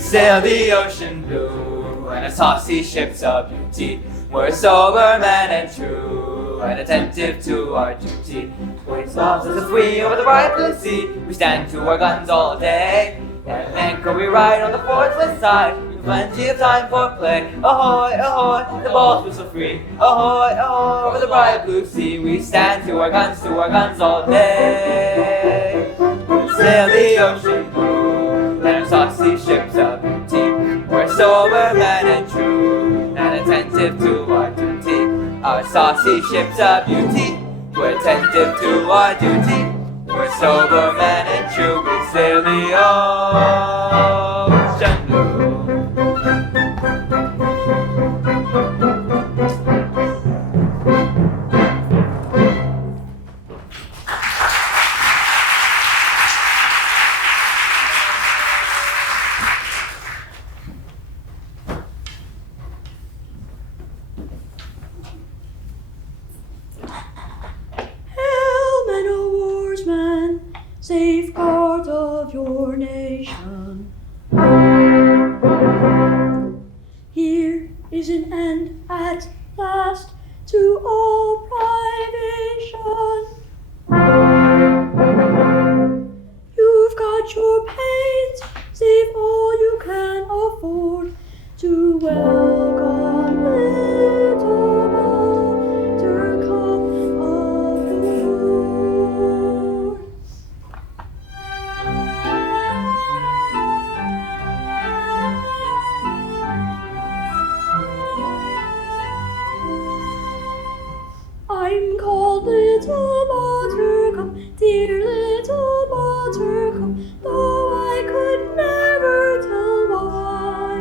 Sail the ocean blue, and a saucy ship's a beauty. We're sober men and true, and attentive to our duty. We swans as if we over the bright blue sea. We stand to our guns all day, and anchor we ride on the portland side. We've plenty of time for play. Ahoy, ahoy, the balls whistle free. Ahoy, ahoy, over the bright blue sea. We stand to our guns all day. We sail the ocean blue, and our saucy ship's a beauty. We're sober men and true, and attentive to our duty. Our saucy ship's a beauty. We're attentive to our duty. We're sober men and true. We sail the ocean blue. Safeguard of your nation. Here is an end at last to all privation. You've got your pains, save all you can afford to welcome little buttercup aboard. I'm called Little Buttercup, dear Little Buttercup, though I could never tell why.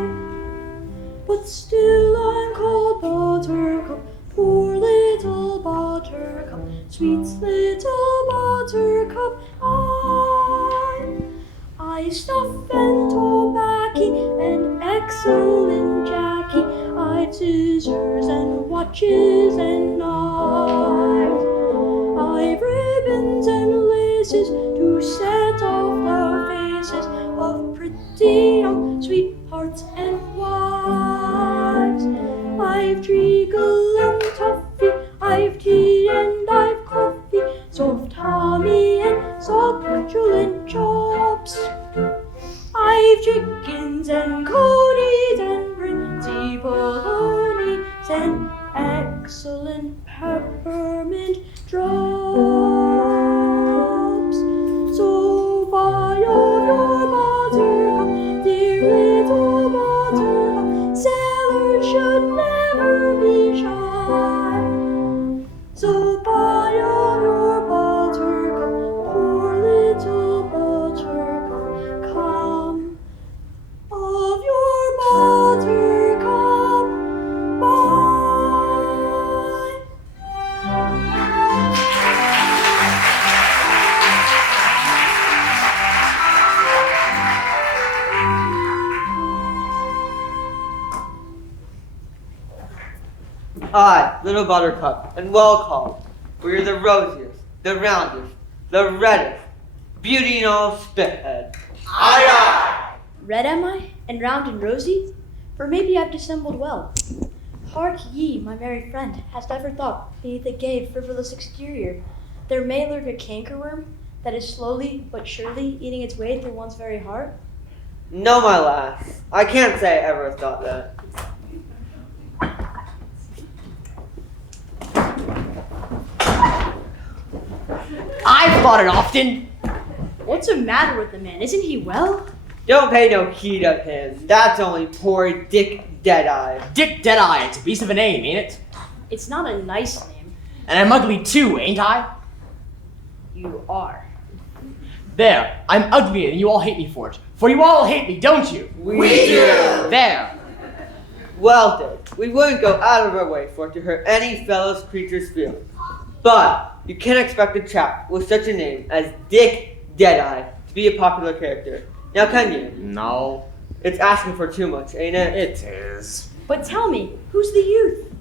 But still I'm called Buttercup, poor Little Buttercup, sweet Little Buttercup, I snuff and tobacco and excellent Jackie. I've scissors and watches and knives. I've ribbons and laces to set off the faces of pretty young sweethearts and wives. I've treacle and toffee, I've tea and I've coffee, soft tommy and succulent chops. I've chickens and conies and principalonis and excellent peppermint drops. So buy of your buttercup, dear Little Buttercup, sailors should never be shy. So buy of your buttercup, poor Little Buttercup, come of your buttercup, buy. I, Little Buttercup, and well called, for you're the rosiest, the roundest, the reddest, beauty in all spithead. Aye, aye! Red am I, and round and rosy? For maybe I've dissembled well. Hark ye, my merry friend, hast ever thought, beneath a gay, frivolous exterior, there may lurk a cankerworm that is slowly but surely eating its way through one's very heart? No, my lass, I can't say I ever thought that. I've thought it often. What's the matter with the man? Isn't he well? Don't pay no heed of him. That's only poor Dick Deadeye. Dick Deadeye, it's a beast of a name, ain't it? It's not a nice name. And I'm ugly too, ain't I? You are. There, I'm ugly and you all hate me for it. For you all hate me, don't you? We do. There. Well, Dick, we wouldn't go out of our way for it to hurt any fellow creature's feelings. But you can't expect a chap with such a name as Dick Deadeye to be a popular character. Now can you? No. It's asking for too much, ain't it? It is. But tell me, who's the youth?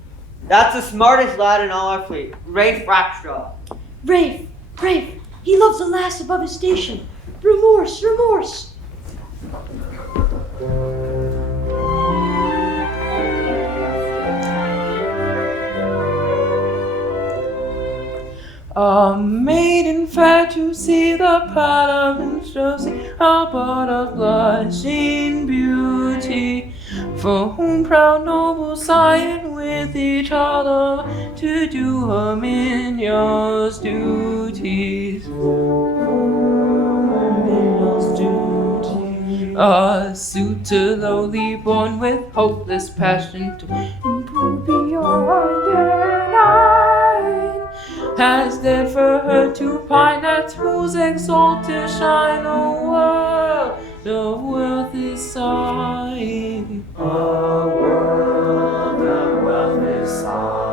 That's the smartest lad in all our fleet, Rafe Rackstraw. Rafe! He loves the lass above his station. Remorse! A maiden fair to see the pallor of minstrelsy, a bud of blushing beauty, for whom proud nobles sighed with each other to do her minion's duties. A suitor lowly born with hopeless passion to improve beyond denied, has dead for her to pine, at whose exalted shine a world of wealth is sighing. A world of wealth is sighing.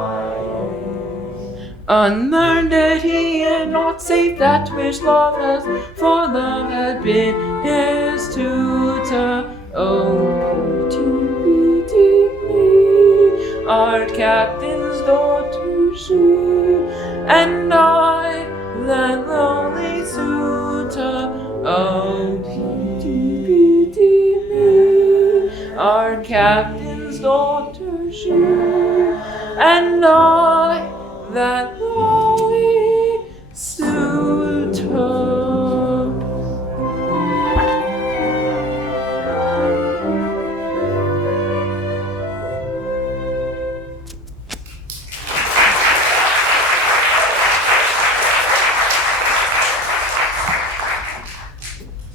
Unlearned that he had not saved that which love has, for love had been his tutor. Oh, pity me, our captain's daughter she, and I, that lonely suitor. Oh, pity me, our captain's daughter she, and I, that lonely suitor.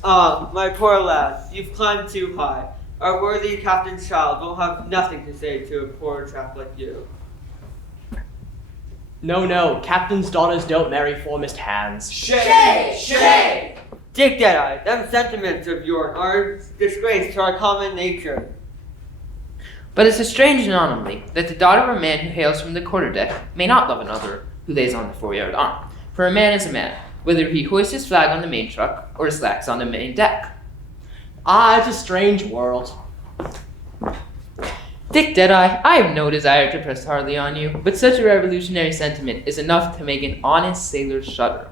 Ah, my poor lad, you've climbed too high. Our worthy captain's child will have nothing to say to a poor chap like you. No, captain's daughters don't marry foremost hands. Shay! Dick Deadeye, them sentiments of yours are a disgrace to our common nature. But it's a strange anomaly that the daughter of a man who hails from the quarterdeck may not love another who lays on the foreyard arm. For a man is a man, whether he hoists his flag on the main truck or slacks on the main deck. Ah, it's a strange world. Dick Deadeye, I have no desire to press hardly on you, but such a revolutionary sentiment is enough to make an honest sailor shudder.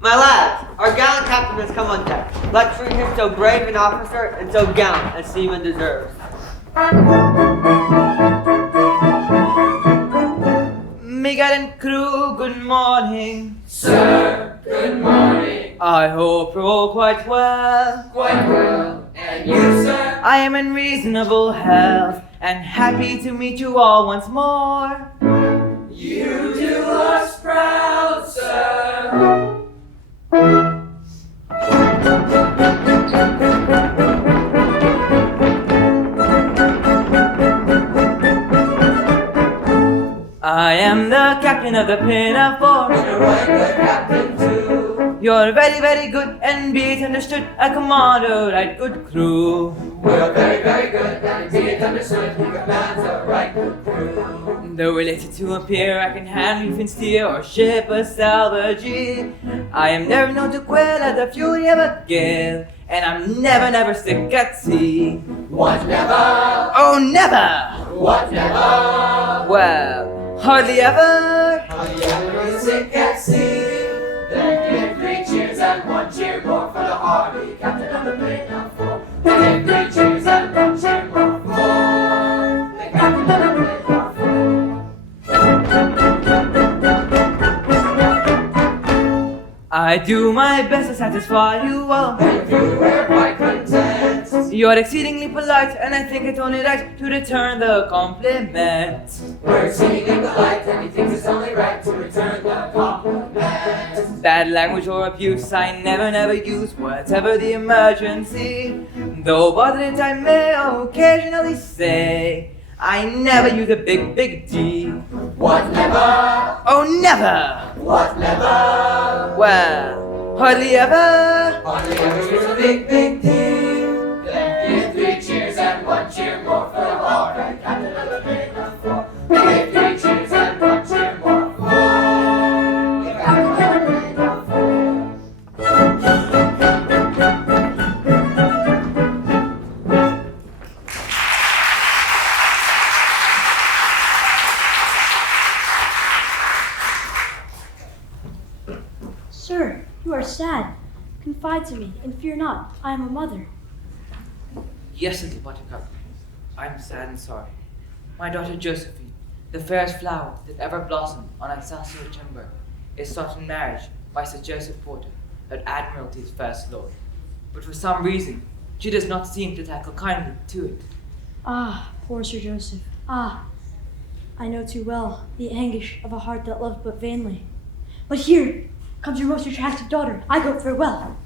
My lads, our gallant captain has come on deck, lecturing him so brave an officer and so gallant as seaman deserves. Miguel and crew, good morning. Sir, good morning. I hope you're all quite well. Quite well. And you, sir? I am in reasonable health and happy to meet you all once more. You do us proud, sir. I am the captain of the Pinafore. You're right, good captain, too. You're very, very good and be it understood, a commander, right good crew. We're very, very good, and be it understood, he commands a right good crew. Though related to a peer, I can hand reef and steer or ship a salvagee. I am never known to quail at the fury of a gale, and I'm never sick at sea. What never? Oh, never! What never? Well, hardly ever. Hardly ever is sick at sea. Then give 3 cheers and 1 cheer more for the hardy captain of the Pinafore. Then give 3 cheers and 1 cheer more for the captain of the Pinafore. I do my best to satisfy you all. If you were quite content. You're exceedingly polite, and I think it's only right to return the compliment. We're exceedingly polite, and he thinks it's only right to return the compliment. Bad language or abuse I never use, whatever the emergency. Though bothered it I may occasionally say, I never use a big D. What never? Oh, never! What never? Well, hardly ever. Hardly ever is a big D. Then give 3 cheers and 1 cheer more for the hardy captain You are sad. Confide to me, and fear not. I am a mother. Yes, little buttercup, I am sad and sorry. My daughter Josephine, the fairest flower that ever blossomed on Alsatian timber, is sought in marriage by Sir Joseph Porter, that Admiralty's first lord. But for some reason, she does not seem to tackle kindly to it. Ah, poor Sir Joseph. Ah, I know too well the anguish of a heart that loved but vainly. But here comes your most attractive daughter. I go farewell.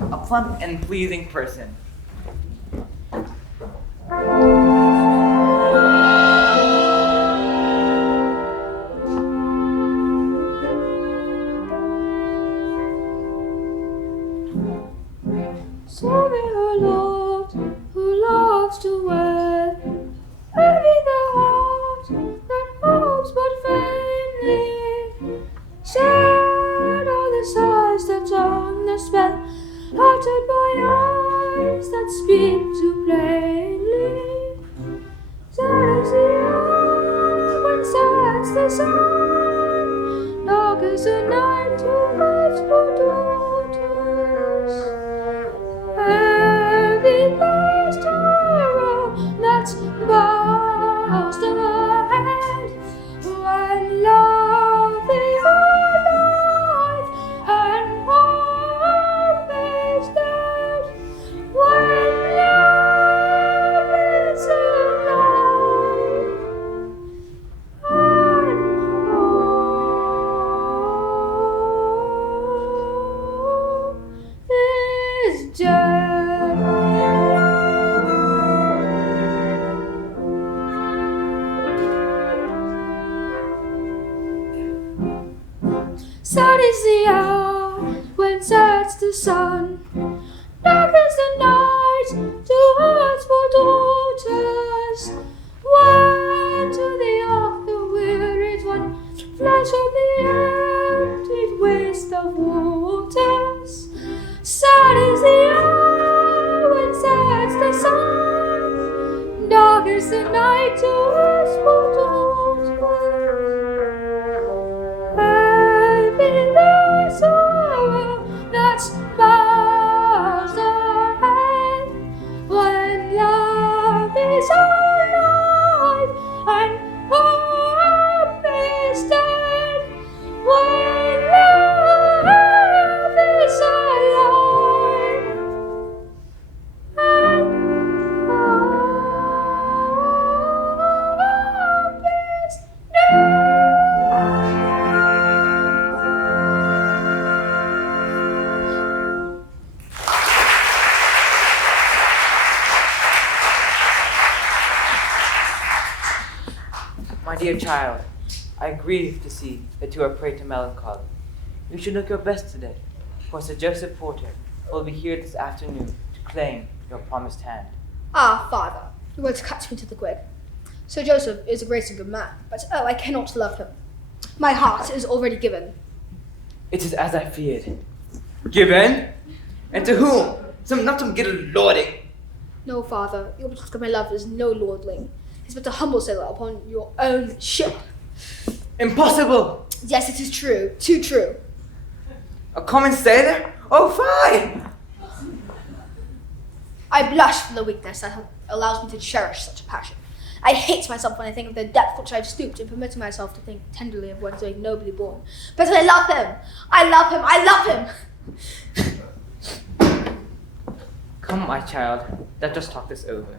A plump and pleasing person. Sorry her Lord, who loves to wed, envy the heart that hopes but vainly. Sad are the sighs that turn the spell, uttered by eyes that speak too plainly. Sad is the hour when sets the sun, dark is the night to us for daughters. Heavy the sorrow that's bows the head when love is alive and hope is dead. When love is alive and hope is dead. Sad is the hour when sets the sun, dark is the night to us for daughters. When to the ark the wearied one flies from the emptied waste of waters. Sad is the hour when sets the sun, dark is the night to us for daughters. Heavy the sorrow that's bows the head when love is alive and hope is dead. When love is alive and hope is dead. My dear child, I grieve to see that you are prey to melancholy. You should look your best today, for Sir Joseph Porter will be here this afternoon to claim your promised hand. Ah, father, your words cut me to the quick. Sir Joseph is a great and good man, but oh, I cannot love him. My heart is already given. It is as I feared. Given? And to whom? Not some giddy lording. No, father, your betrothed my love is no lordling. He's but a humble sailor upon your own ship. Impossible! Yes, it is true, too true. A common sailor? Oh, fine! I blush for the weakness that allows me to cherish such a passion. I hate myself when I think of the depth which I've stooped in permitting myself to think tenderly of one so ignobly born. But I love him! I love him! I love him! Come, my child, let us talk this over.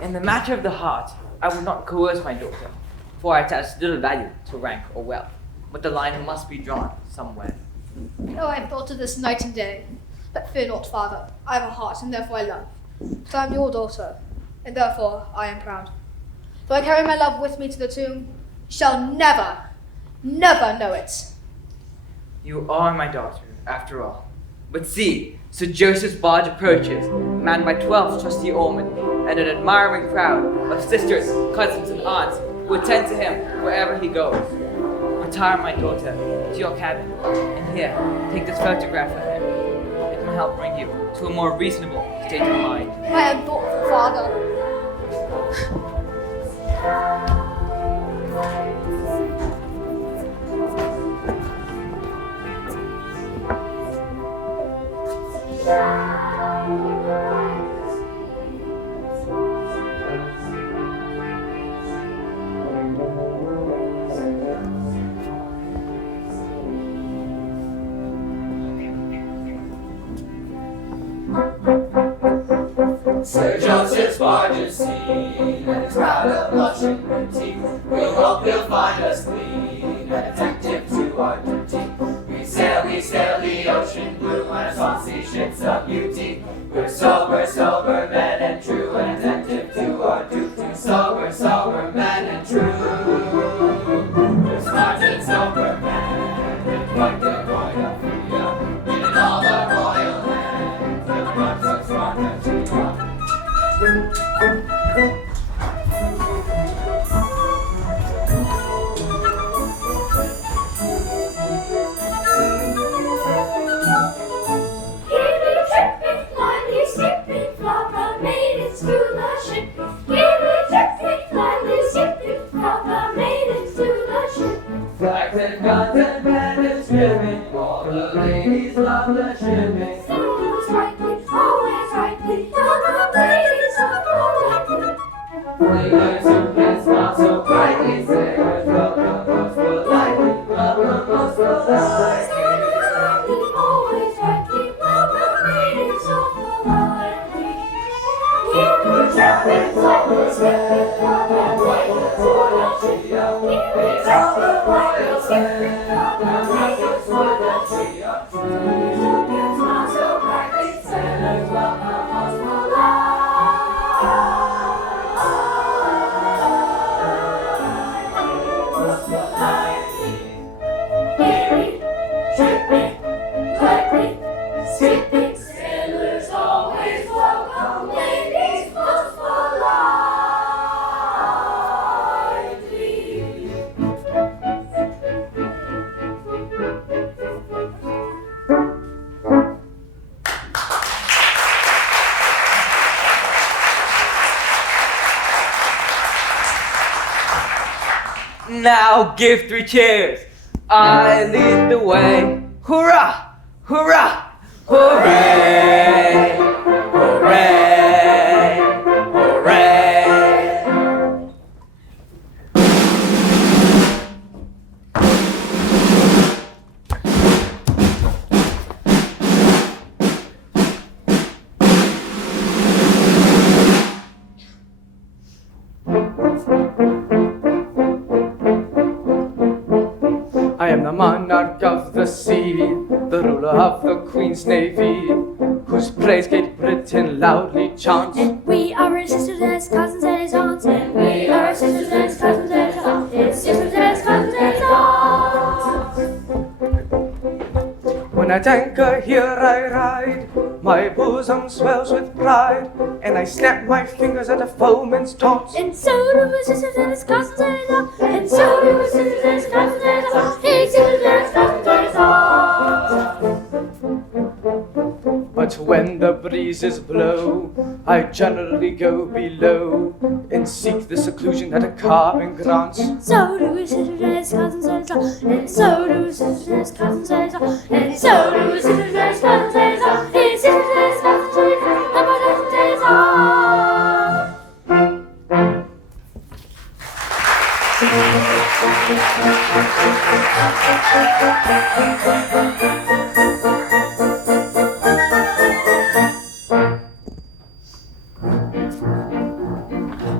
In the matter of the heart, I will not coerce my daughter, for I attach little value to rank or wealth, but the line must be drawn somewhere. Oh, I have thought of this night and day. But fear not, father. I have a heart, and therefore I love. But I am your daughter, and therefore I am proud. Though I carry my love with me to the tomb, you shall never, never know it. You are my daughter, after all. But see, Sir Joseph's barge approaches, manned by 12 trusty oarmen, and an admiring crowd of sisters, cousins, and aunts who attend to him wherever he goes. Retire, my daughter, to your cabin, and here, take this photograph of him. It may help bring you to a more reasonable state of mind. I am thoughtful, father. Sir Joseph's barge is seen, and his crowd of lush and beauty. We hope he'll find us clean, and attentive to our duty. We sail the ocean blue, and our saucy ships of beauty. We're sober, sober men and true, and attentive to our duty. Sober, sober men and true. We're smart and sober men, and quite the coin of freedom. In all the royal land, we're not so smart and true. Flags and guns and banners streaming, all the ladies love the shimming. Always rightly, all the ladies are politely. Fingers who can smile so brightly, sailors welcome most politely, welcome most politely. Always rightly, all the ladies are politely. Keep your jackets always ready, all the ladies for the trio. Keep your jackets always ready, all the ladies for the trio. Fingers who can smile so brightly, sailors welcome most politely. Sailors always welcome ladies most politely. Now give 3 cheers. I lead the way. Hurrah! Hurrah! Hooray! Hooray! Hooray! I am the monarch of the sea, the ruler of the Queen's Navy, whose praise Great Britain loudly chants. And we are his sisters and his cousins and his aunts. And we are his sisters and his cousins and his aunts. His sisters and his cousins and his aunts. When at anchor here I ride, my bosom swells with pride, and I snap my fingers at the foeman's taunts. And so do his sisters and his cousins and his aunts. And so do his sisters and his cousins and his aunts. His sisters and his cousins and his aunts. But when the breezes blow, I generally go below and seek the seclusion that a cabin grants. And so do his sisters and his cousins and his aunts. And so do his sisters and his cousins and his aunts. And so do his sisters and his cousins and his aunts. His sisters and his cousins and his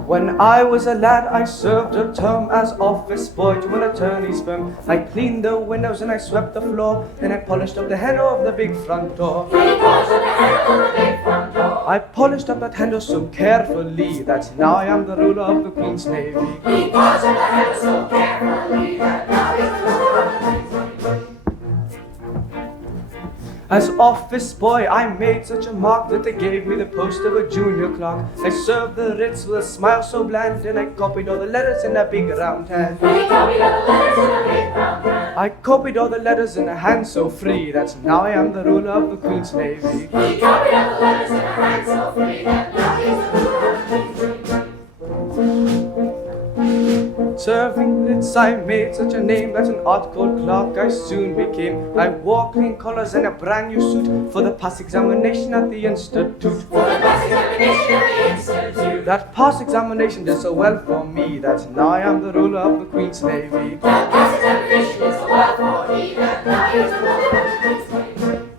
When I was a lad, I served a term as office boy to an attorney's firm. I cleaned the windows and I swept the floor, and I polished up the handle of the big front door. I polished up that handle so carefully that now I am the ruler of the Queen's Navy. He polished up the handle so carefully that now he's the ruler of the Queen's Navy. As office boy, I made such a mark that they gave me the post of a junior clerk. I served the writs with a smile so bland, and I copied all the letters in a big round hand. I copied all the letters in a hand so free that now I am the ruler of the Queen's Navy. He copied all the letters in a hand so free that now he's the ruler of the Queen's Navy. Serving writs, I made such a name that an odd cold clerk I soon became. I wore clean collars and a brand new suit for the pass examination at the Institute. That pass examination did so well for me that now I am the ruler of the Queen's Navy. That pass examination did so well for me that now he's the ruler of the Queen's Navy.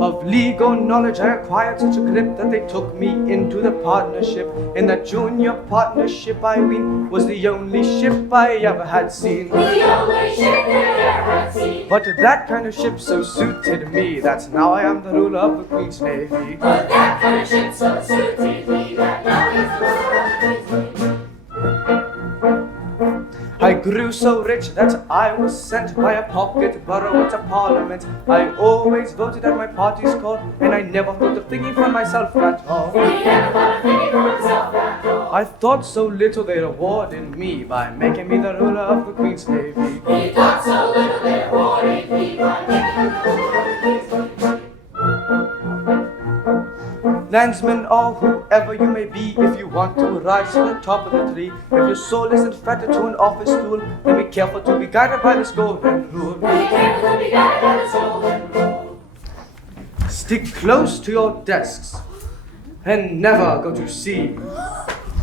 Of legal knowledge I acquired such a grip that they took me into the partnership. In that junior partnership, I ween, was the only ship I ever had seen. The only ship that I ever had seen. But that kind of ship so suited me, that's now I am the ruler of the Queen's Navy. But that kind of ship so suited me that now he's the ruler of the Queen's Navy. I grew so rich that I was sent by a pocket borough to Parliament. I always voted at my party's call, and I never thought of thinking for myself at all. He never thought of thinking for himself at all. I thought so little they rewarded me by making me the ruler of the Queen's Navy. He thought so little they rewarded me by making him the ruler of the Queen's Navy. Landsmen or whoever you may be, if you want to rise to the top of the tree, if your soul isn't fettered to an office stool, then be careful to be guided by this golden rule. Be careful to be guided by this golden rule. Stick close to your desks and never go to sea,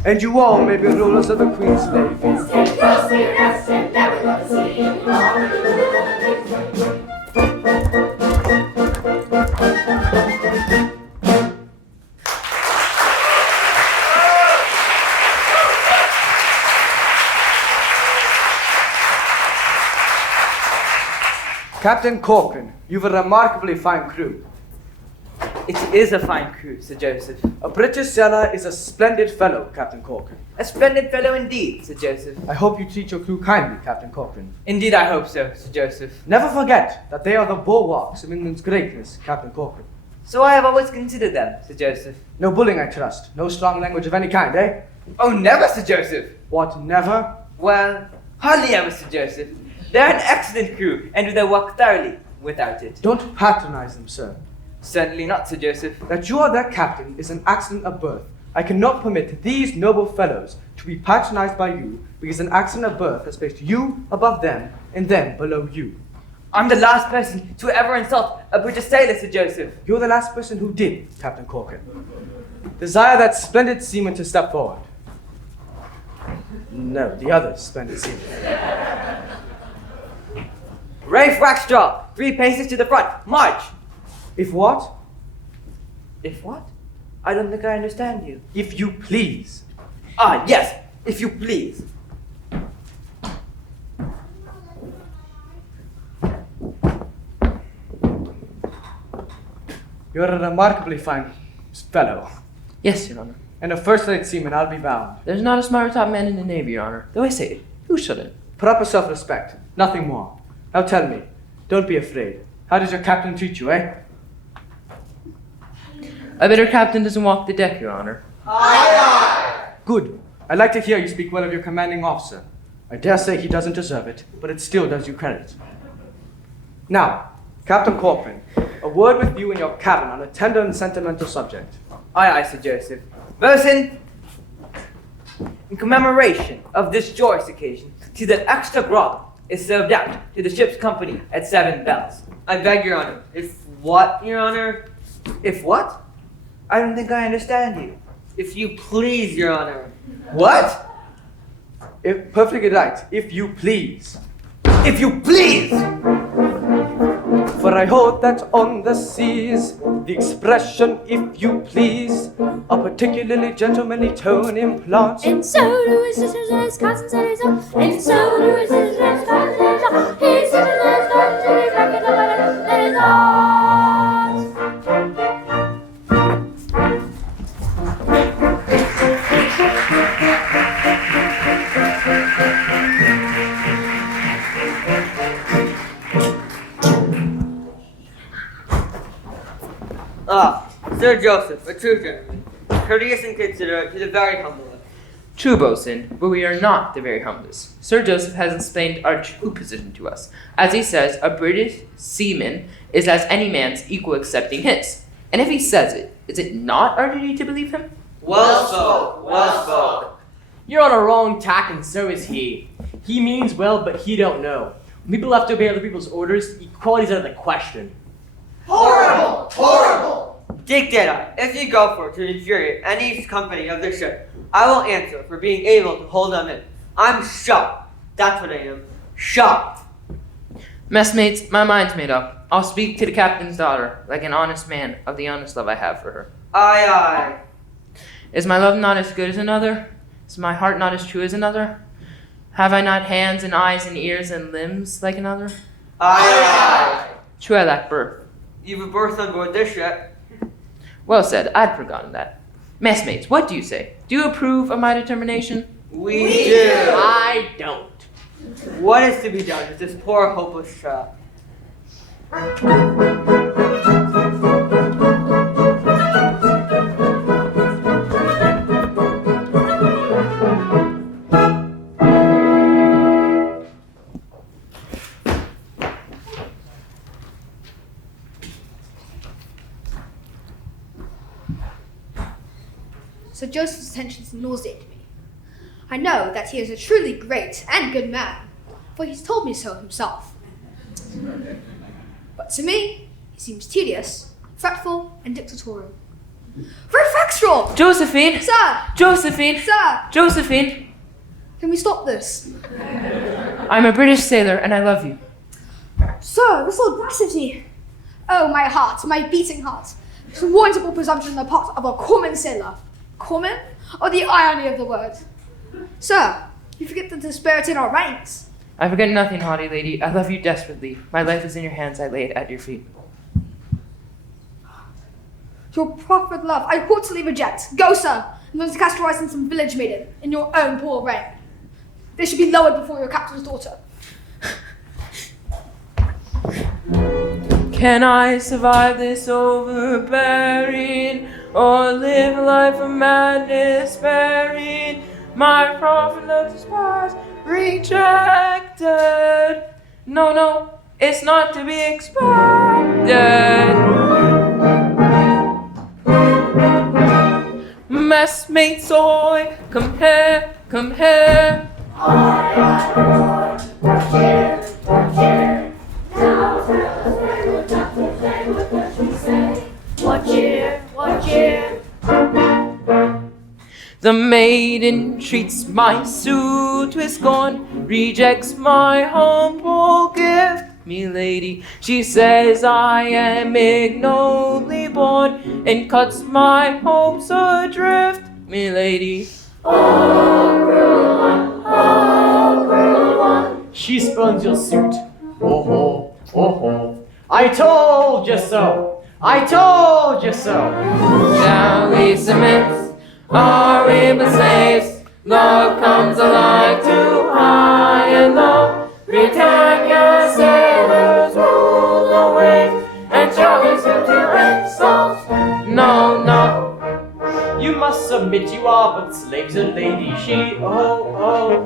and you all may be rulers of the Queen's Navy. Stick close to your desk and never go to sea. You all may be rulers of the Queen's Navy. Captain Corcoran, you've a remarkably fine crew. It is a fine crew, Sir Joseph. A British sailor is a splendid fellow, Captain Corcoran. A splendid fellow indeed, Sir Joseph. I hope you treat your crew kindly, Captain Corcoran. Indeed, I hope so, Sir Joseph. Never forget that they are the bulwarks of England's greatness, Captain Corcoran. So I have always considered them, Sir Joseph. No bullying, I trust. No strong language of any kind, eh? Oh, never, Sir Joseph. What, never? Well, hardly ever, Sir Joseph. They're an excellent crew and do their work thoroughly without it. Don't patronize them, sir. Certainly not, Sir Joseph. That you are their captain is an accident of birth. I cannot permit these noble fellows to be patronized by you because an accident of birth has placed you above them and them below you. I'm the last person to ever insult a British sailor, Sir Joseph. You're the last person who did, Captain Corcoran. Desire that splendid seaman to step forward. No, the other splendid seaman. Rafe Rackstraw, 3 paces to the front, march! If what? If what? I don't think I understand you. If you please. Ah, yes, if you please. You're a remarkably fine fellow. Yes, Your Honor. And a first-rate seaman, I'll be bound. There's not a smarter top man in the Navy, Your Honor. Though I say, who shouldn't? Proper self-respect, nothing more. Now tell me, don't be afraid. How does your captain treat you, eh? A better captain doesn't walk the deck, Your Honor. Good. I'd like to hear you speak well of your commanding officer. I dare say he doesn't deserve it, but it still does you credit. Now, Captain Corcoran, a word with you in your cabin on a tender and sentimental subject. Aye, aye, Sir Joseph. Bosun, in commemoration of this joyous occasion, see that extra grog is served out to the ship's company at 7 bells. I beg, Your Honor. If what, Your Honor? If what? I don't think I understand you. If you please, Your Honor. What? Perfectly right, if you please. If you please! For I hold that on the seas, the expression, if you please, a particularly gentlemanly tone implants. And so do his sisters and his cousins and his own. And so do his sisters and his cousins and his own. His sisters and his cousins and his reckon the letter that is Ah, Sir Joseph, a true gentleman, courteous and considerate to the very humble. True, Bosun, but we are not the very humblest. Sir Joseph has explained our true position to us. As he says, a British seaman is as any man's equal excepting his. And if he says it, is it not our duty to believe him? Well spoke, well spoke. You're on a wrong tack, and so is he. He means well, but he don't know. When people have to obey other people's orders, equality's out of the question. Horrible! Horrible! Dick Deadeye, if you go for it to infuriate any company of this ship, I will answer for being able to hold them in. I'm shocked. That's what I am. Shocked. Messmates, my mind's made up. I'll speak to the captain's daughter, like an honest man of the honest love I have for her. Aye, aye. Is my love not as good as another? Is my heart not as true as another? Have I not hands and eyes and ears and limbs like another? Aye, aye. True, I lack birth. You've a birth on board this ship. Well said, I'd forgotten that. Messmates, what do you say? Do you approve of my determination? We do. I don't. What is to be done with this poor hopeless chap? Sir Joseph's attentions nauseate me. I know that he is a truly great and good man, for he's told me so himself. But to me, he seems tedious, fretful, and dictatorial. Reflexual! Josephine! Sir! Josephine! Sir! Josephine! Can we stop this? I'm a British sailor and I love you. Sir, this audacity! Oh, my heart, my beating heart. This warrantable presumption on the part of a common sailor. Common? Or the irony of the word? Sir, you forget the disparity in our ranks. I forget nothing, haughty lady. I love you desperately. My life is in your hands. I lay it at your feet. Your proffered love I haughtily reject. Go, sir, and learn to cast your eyes on some village maiden in your own poor rank. They should be lowered before your captain's daughter. Can I survive this overbearing, or live a life of madness sparing? My prophet love despised, rejected. No, it's not to be expected. Messmates, oi, come here, come here. What cheer? The maiden treats my suit with scorn, rejects my humble gift, me lady. She says I am ignobly born, and cuts my hopes adrift, me lady. Oh, cruel one. She spurns your suit. Oh ho, oh ho. I told you so. I told you so. Shall we submit? Are we but slaves? Love comes alike to high and low. Britannia sailors rule the waves, and shall we stoop to insult? No. You must submit, you are but slaves, and lady she, oh.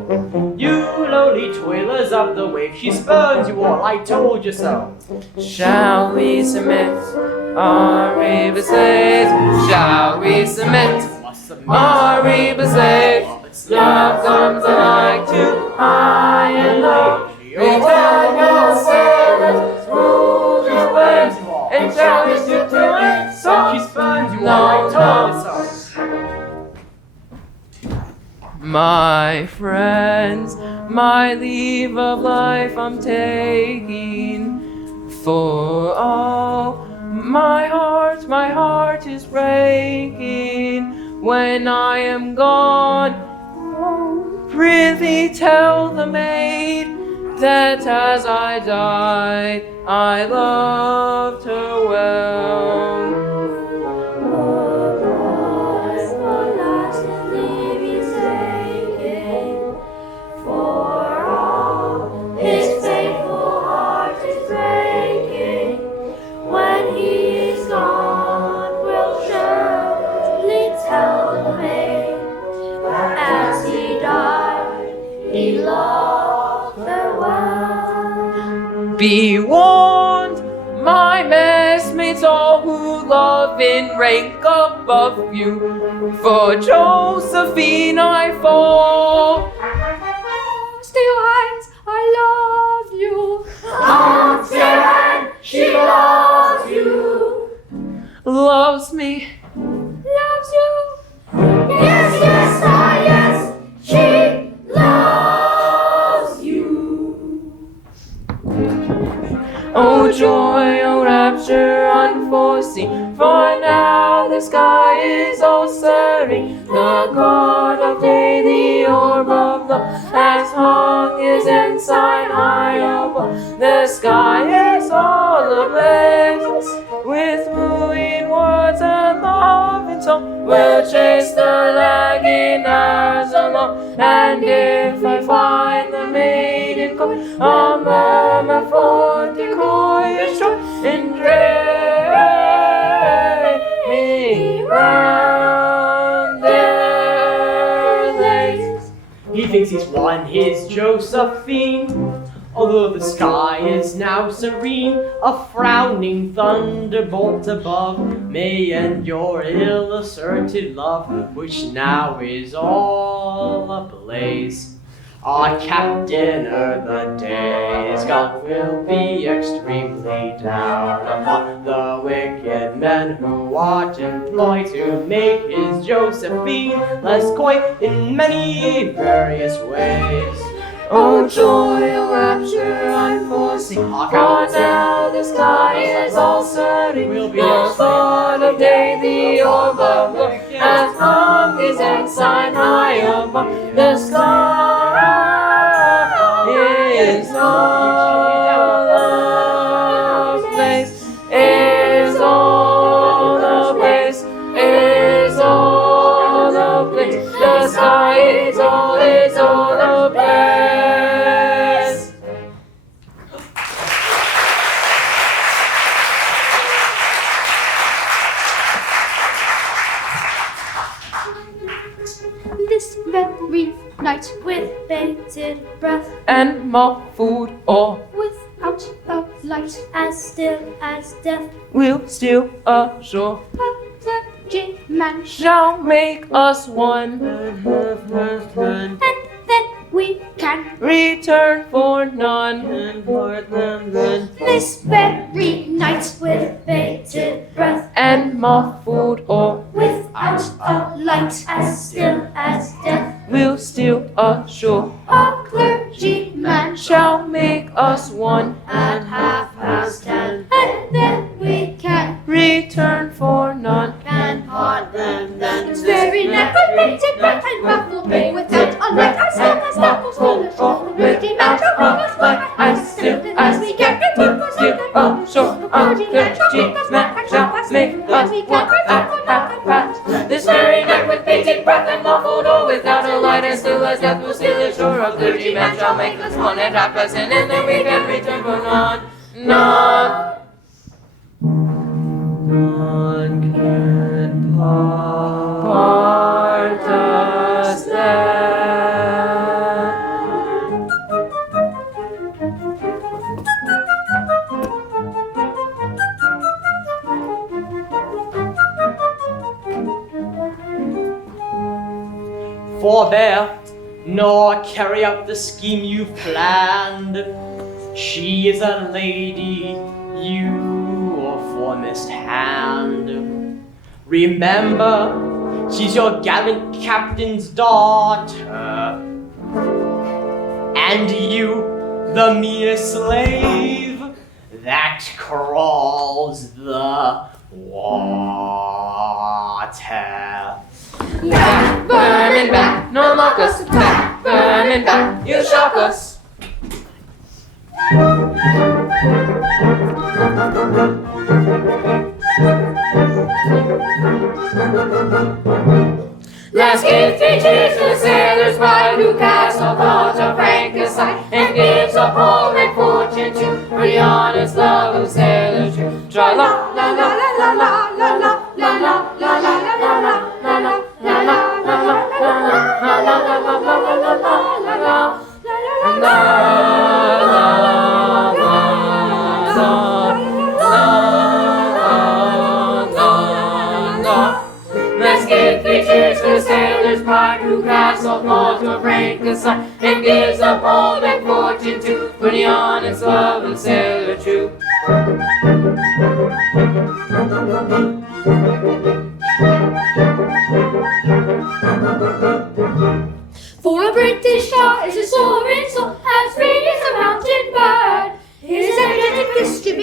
You lowly toilers of the wave, she spurns you all, I told you so. Shall we submit? Are we but slaves? Shall we submit? Are we but slaves? Love comes alike to high and low. Britannia sailors rule the waves, and shall we stoop to insult? She spurns you all, I told you so. My friends, my leave of life I'm taking, for all my heart is breaking when I am gone. Oh, prithee tell the maid that as I died, I loved her well. Be warned, my messmates, all who love in rank above you, for Josephine I fall. Stay your hands, I love you. Oh, Sarah, she loves you. Loves me. Loves you. Yes, yes, she loves you. Oh joy, oh rapture unforeseen, for now the sky is all serene. The God of day, the orb of love, has hung his ensign high above. The sky is all ablaze with wooing words and love in song. We'll chase the lagging hours along, and if I find the maiden coy, a murmur for decoy short and drag round their legs. He thinks he's won his Josephine, although the sky is now serene. A frowning thunderbolt above may end your ill-asserted love, which now is all ablaze. Our captain of the day's gun will be extremely down upon the wicked men who are employed to make his Josephine less coy in many various ways. Oh joy, oh rapture unforeseen, for now the sky is all serene. We'll be the God of day, the orb of love, has hung his ensign high above. The sky is all ablaze, is all ablaze, is all ablaze. The sky is all ablaze. This very night, with bated breath, And more food or without a light, as still as death, will still ashore, a clergyman shall make us one, and then we can return for none. this very night, with bated breath, And muffled or without a light, as still as death, will still ashore, a clergyman shall make us one, at 10:30, and then we can return for none. part them. This very night, with bated breath and muffled way, without a light, as still as death, will still ashore, the clergyman shall make us one, As still as we can return for still none. ashore, a clergyman shall make us one, at this very night, with bated breath and muffled or without a light, as still as death will still ashore, a clergyman shall make us one at 10:30, and then we can return for none. None. None can part us then. Forbear, nor carry out the scheme you've planned. She is a lady, you a foremast hand. Remember, she's your gallant captain's daughter, and you, the mere slave that crawls the water. Back, vermin back, no locust, back, vermin back, you shock us. Let's give 3 cheers to the sailor's bride who casts all thoughts of rank aside and gives up home and fortune to for the honest love of sailors true. Tra la la la la la la la la la la la la la la Let's give 3 cheers for the sailor's pride who casts all thoughts of rank aside and gives up home and fortune too for the honest love of sailor true. For a British star is a soaring soul, as free as a mountain bird. His energetic distribution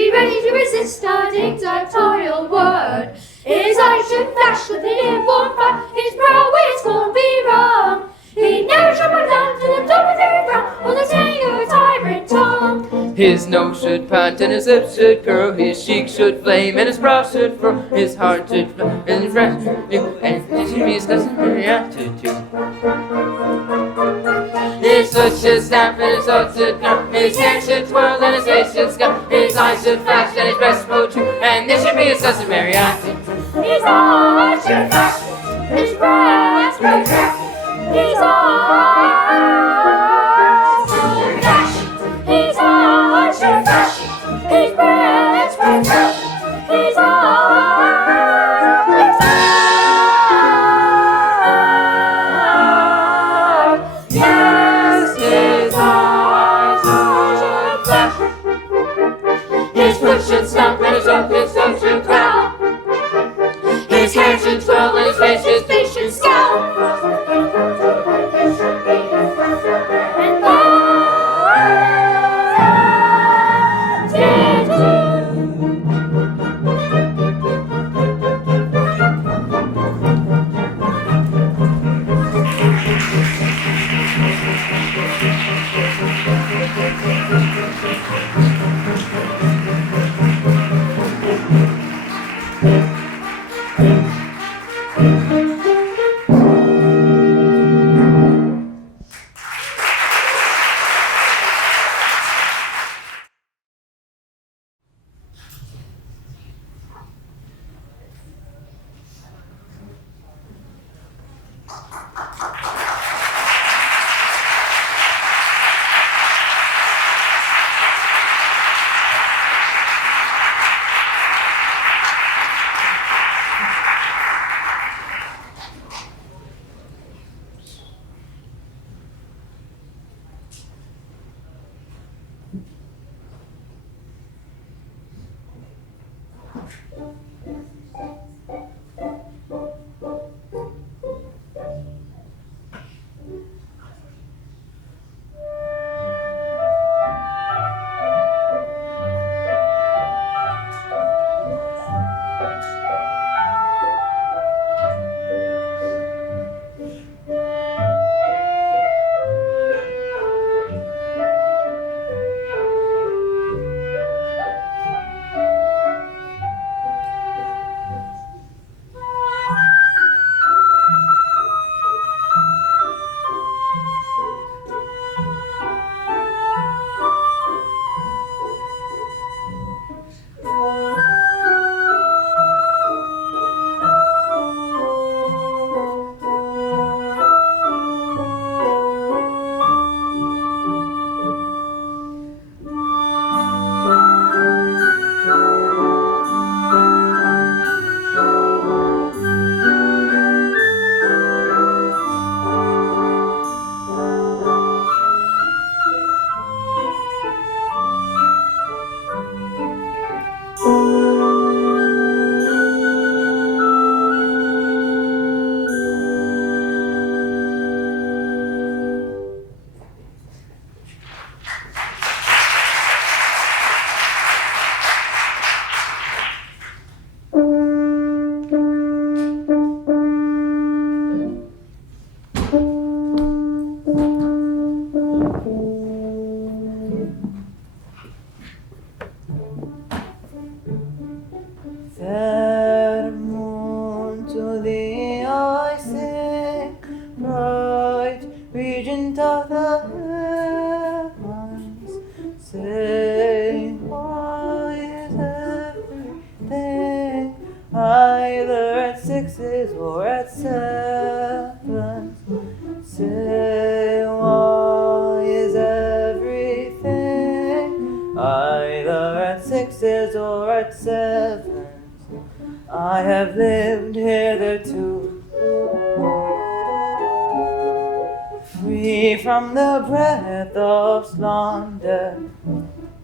resist a dictatorial word. His eyes should flash with an inborn fire, his brow is won't be wrong. He never should bow down to the domineering frown or the tang of a tyrant tongue. His nose should pant and his lips should curl, his cheek should flame and his brow should furl, his heart should flow and his breath should new, and his enemies customary attitude. His foot should stamp and his throat should come, his hand should twirl and his face should scowl, his eyes should flash and his breast protrude, and this should be his customary attitude. His eyes should flash, his breast protrude. His eyes should flash, his eyes should flash, his breast protrude. His eyes, yes, his eyes should flash. His foot should stomp and his tongue should growl. His hair should twirl and his face should scowl. I have lived hitherto, free from the breath of slander,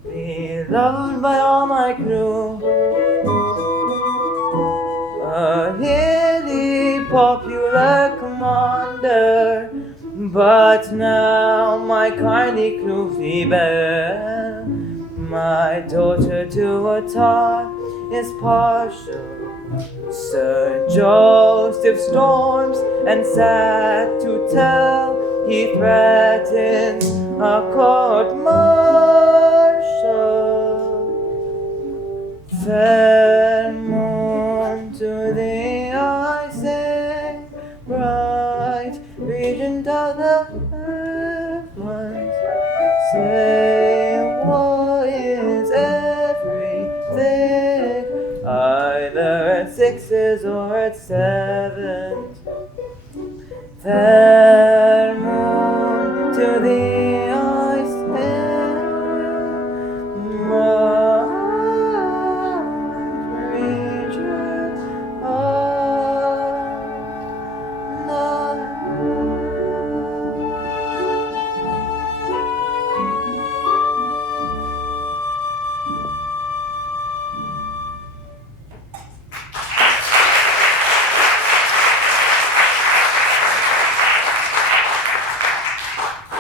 beloved by all my crew, a highly popular commander. But now my kindly crew flee bear my daughter to a tar, is partial. Sir Joseph storms and sad to tell, he threatens a court-martial. Fair moon to the eye, sing, bright regent of the heavens, say what is everything, either at sixes or at sevens. Fair moon to the eye, sing, bright regent of the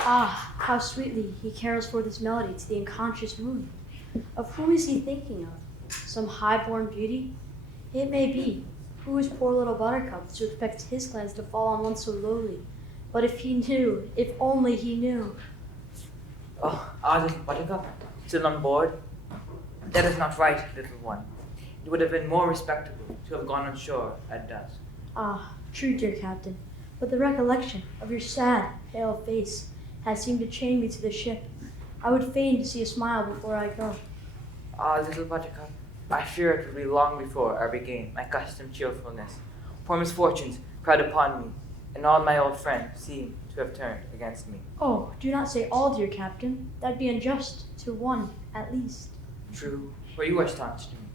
Ah, how sweetly he carols forth his melody to the unconscious moon. Of who is he thinking of? Some high-born beauty? It may be. Who is poor little Buttercup to expect his glance to fall on one so lowly? But if he knew, if only he knew. Oh, little Buttercup, still on board? That is not right, little one. It would have been more respectable to have gone on shore at dusk. Ah, true, dear Captain. But the recollection of your sad, pale face has seemed to chain me to the ship. I would fain to see a smile before I go. Little Buttercup, I fear it will be long before I regain my accustomed cheerfulness. For misfortunes crowd upon me, and all my old friends seem to have turned against me. Oh, do not say all, dear Captain. That'd be unjust to one, at least. True, for you are staunch to me.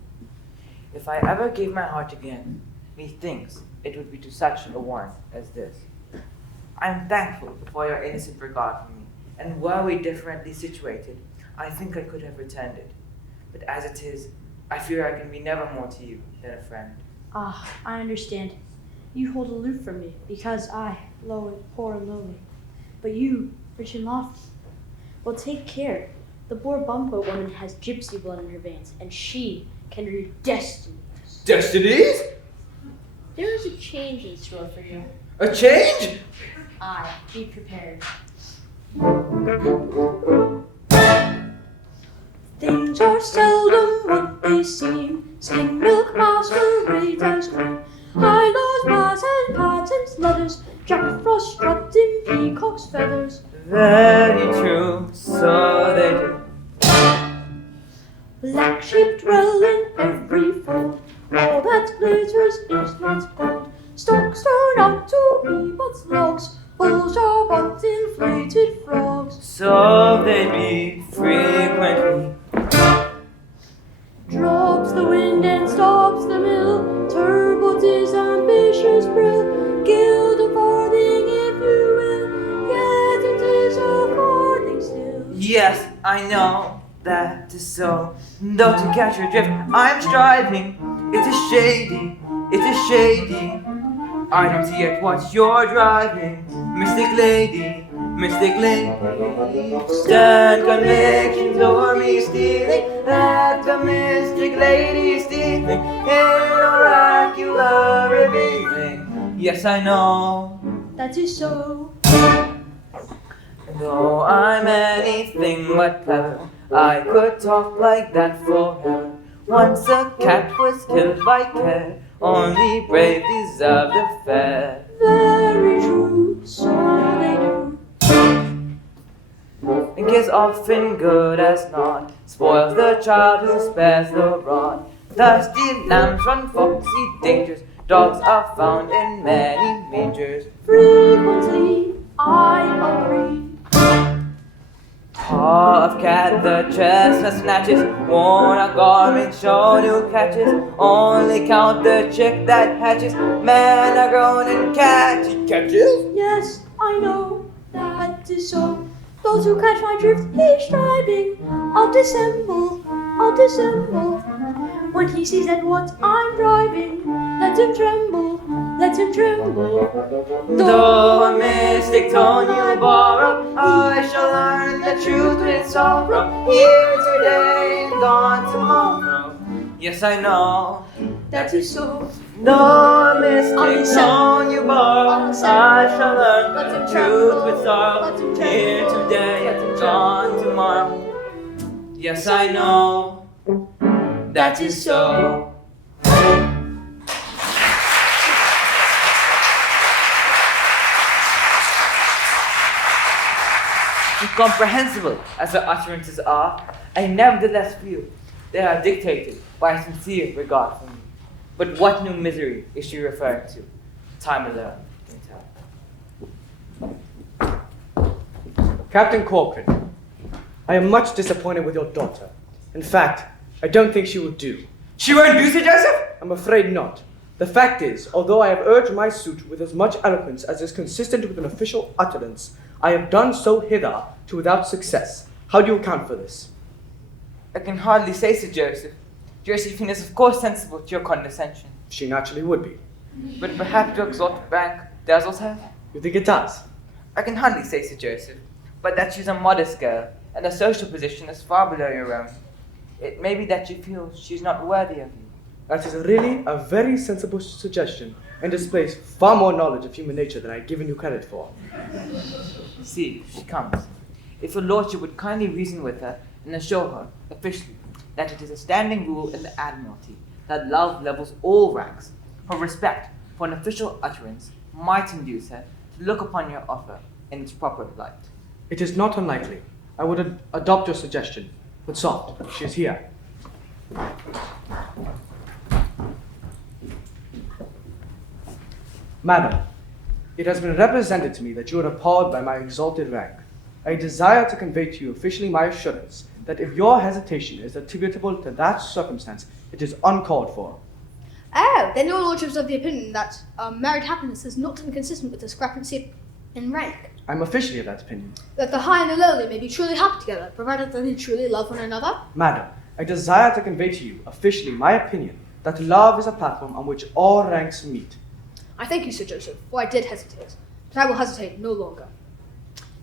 If I ever gave my heart again, methinks it would be to such a one as this. I am thankful for your innocent regard for me, and were we differently situated, I think I could have returned it. But as it is, I fear I can be never more to you than a friend. Ah, I understand. You hold aloof from me because I, poor and lowly. But you, rich and lofty. Well, take care. The poor bumpo woman has gypsy blood in her veins, and she can read destinies. Destinies? There is a change in store for you. A change? Aye, be prepared. Things are seldom what they seem. Skim milk masquerades as cream. High laws, masses, patents, leathers. Jack Frost strut in peacock's feathers. Very true, so they do. Black sheep dwell in every fold. All that glitters is not gold. Stocks turn out to be but logs. Bulls are but inflated frogs. So they be frequently. Drops the wind and stops the mill. Turbot is ambitious brill. Gild a farthing if you will. Yet it is a farthing still. Yes, I know that is so. Though to catch your drift, I'm striving. It is shady, it is shady. I don't see yet what you're driving, mystic lady, mystic lady. Stern convictions over me stealing, at the mystic lady stealing, in oracular revealing. Yes, I know That is so. though I'm anything but clever, I could talk like that forever. Once a cat was killed by care, only brave deserve the fair. Very true, so they do. Think is often good as not, spoils the child who spares the rod. Thirsty lambs run foxy dangers, dogs are found in many mangers. Frequently, I agree. Paw of cat the chestnut snatches, worn out garments show new catches. Only count the chick that hatches, man are grown and cat he catches. Yes, I know that is so. Those who catch my drift, he's striving. I'll dissemble, I'll dissemble. When he sees at what I'm driving, let him tremble, let him tremble. Though a mystic tone you borrow, I shall learn the truth with sorrow. Here today and gone tomorrow. Yes, I know. That is so. No mistakes Listen. on you bar. I shall learn Let him truth tremble. with sorrow. Let him Here tremble. today Let him and gone tomorrow. Yes, I know. That is so. Incomprehensible as the utterances are, I nevertheless feel they are dictated by a sincere regard for me. But what new misery is she referring to? Time alone can tell. Captain Corcoran, I am much disappointed with your daughter. In fact, I don't think she will do. She won't do, Sir Joseph? I'm afraid not. The fact is, although I have urged my suit with as much eloquence as is consistent with an official utterance, I have done so hitherto without success. How do you account for this? I can hardly say, Sir Joseph. Josephine is of course sensible to your condescension. She naturally would be. But perhaps your exalted rank dazzles her? You think it does? I can hardly say, Sir Joseph, but that she's a modest girl, and her social position is far below your own. It may be that you feel she's not worthy of you. That is really a very sensible suggestion and displays far more knowledge of human nature than I have given you credit for. See, she comes. If your lordship would kindly reason with her and assure her, officially, that it is a standing rule in the Admiralty that love levels all ranks, her respect for an official utterance might induce her to look upon your offer in its proper light. It is not unlikely. I would adopt your suggestion. But soft, she is here. Madam, it has been represented to me that you are appalled by my exalted rank. I desire to convey to you officially my assurance that if your hesitation is attributable to that circumstance, it is uncalled for. Oh, then your lordship's of the opinion that married happiness is not inconsistent with discrepancy in rank. I'm officially of that opinion. That the high and the lowly may be truly happy together, provided that they truly love one another. Madam, I desire to convey to you officially my opinion that love is a platform on which all ranks meet. I thank you, Sir Joseph, for I did hesitate, but I will hesitate no longer.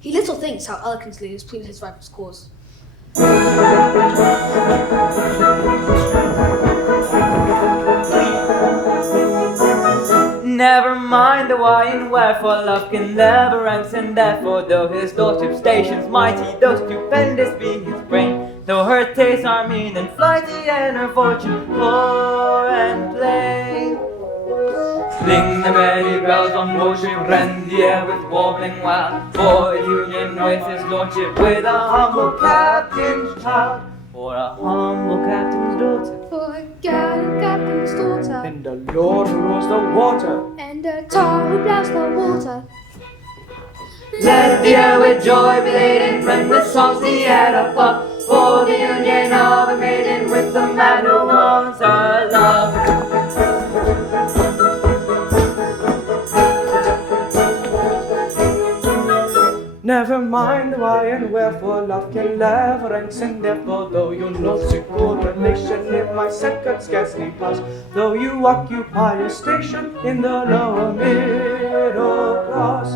He little thinks how eloquently he has pleaded his rival's cause. Never mind the why and wherefore, love can never ranks, and therefore, though his lordship's station's mighty, though stupendous be his brain, though her tastes are mean and flighty, and her fortune poor and plain. Sling the merry bells on board ship, rend the air with warbling wild, for a union with his lordship, with a humble captain's child, for a humble captain's daughter. For a gallant captain's daughter, And the Lord who rules the water. and a tar who plows the water. Let the air with joy be laden, rend with songs the air above, for the union of a maiden with the man who wants her love. Never mind the why and wherefore, love can never ranks, and therefore, though you know secure relation in my set could scarcely pass, though you occupy a station in the lower middle class.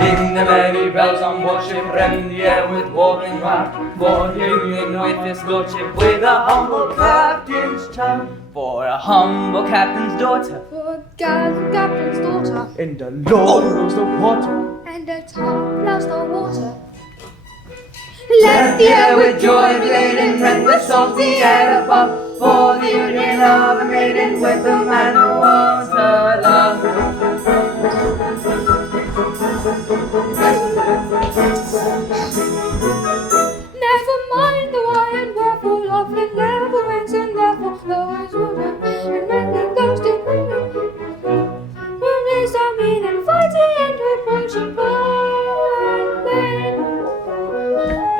Ring the merry bells on board ship, rend the air with warbling wild, for the union with his lordship, with a humble captain's child, for a humble captain's daughter. For a gallant captain's daughter, And the Lord who rules the water. and a tar who plows the water. Let the air with joy be laden, rend with songs the air above, for the union of a maiden with the man who wants her love. Never mind the why and wherefore, love can never ends, and therefore, though his water and mending goes to when days are mean and fighting and reproaching poor and plain.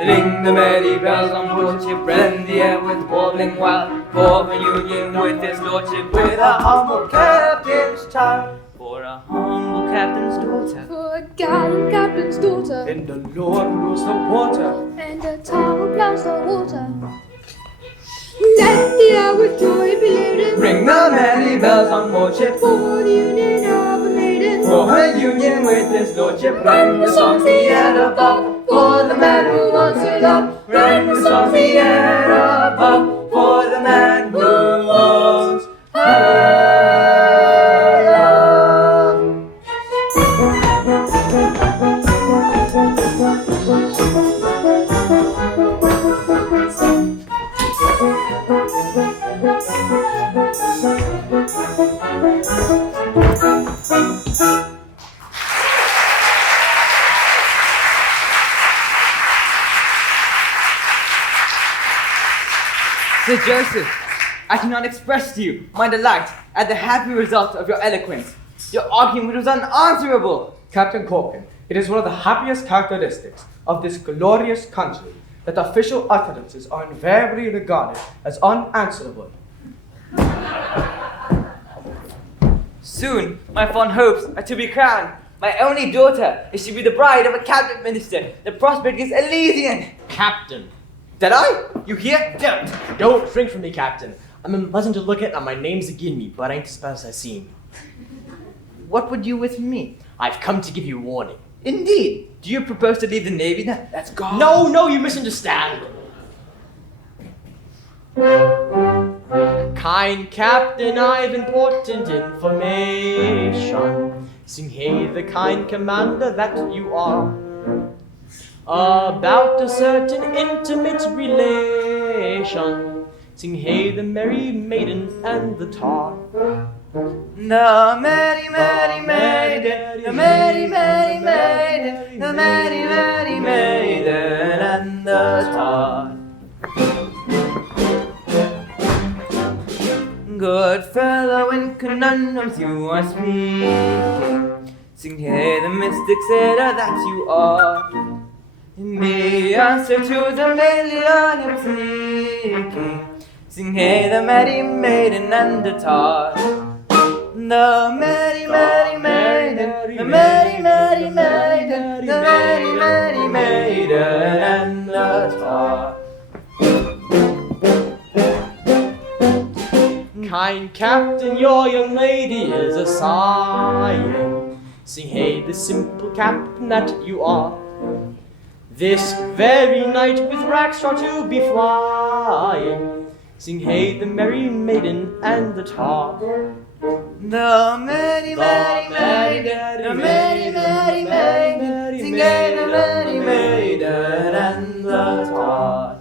Ring the merry bells on board ship, rend the air with warbling wild, for a union with his lordship, with a humble captain's child, for a humble captain's daughter. For a gallant captain's daughter, And the Lord who rules the water. and a tar who plows the water. Let the air with joy be laden, Ring the merry bells on board ship, for the union of a maiden. for her union with his lordship, rend the songs the air above, for the man who wants her love. Rend the songs the air above, for the man Sir Joseph, I cannot express to you my delight at the happy result of your eloquence. Your argument was unanswerable. Captain Corcoran, it is one of the happiest characteristics of this glorious country that official utterances are invariably regarded as unanswerable. Soon, my fond hopes are to be crowned. My only daughter is to be the bride of a cabinet minister. The prospect is Elysian. Captain. That I? You hear? Don't shrink from me, Captain. I'm unpleasant to look at and my name's agin me, but ain't as bad as I seem. What would you with me? I've come to give you warning. Indeed. Do you propose to leave the Navy then? That's gone. No, you misunderstand. Kind Captain, I've important information. Sing hey, the kind commander that you are. About a certain intimate relation. Sing hey, the merry maiden and the tar. The merry, merry maiden, the merry, merry maiden, the merry, merry maiden and the tar. Good fellow, in conundrums you are speaking. Sing hey, the mystic sailor that you are. In the answer to the lady I am seeking. Sing hey, the merry maiden and the tar. The merry, merry maiden, the merry, merry maiden, the merry, merry maiden and the tar. Kind Captain, your young lady is a sighing. Sing hey, the simple captain that you are. This very night with Rackstraw to be flying. Sing hey, the merry maiden and the tar. The merry, merry maiden, the merry, merry maiden, sing hey, the merry maiden and the tar.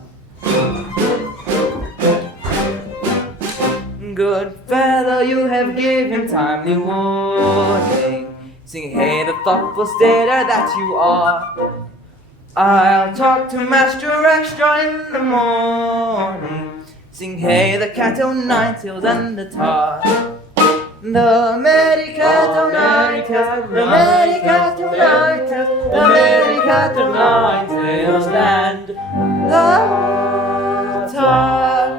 Good fellow, you have given timely warning. Sing hey, the thoughtful stater that you are. I'll talk to Master Rackstraw in the morning. Sing hey, the cat o' nine tails and the tar. The merry cat o' nine tails, the merry cat o' nine tails, the merry cat o' nine tails and the tar.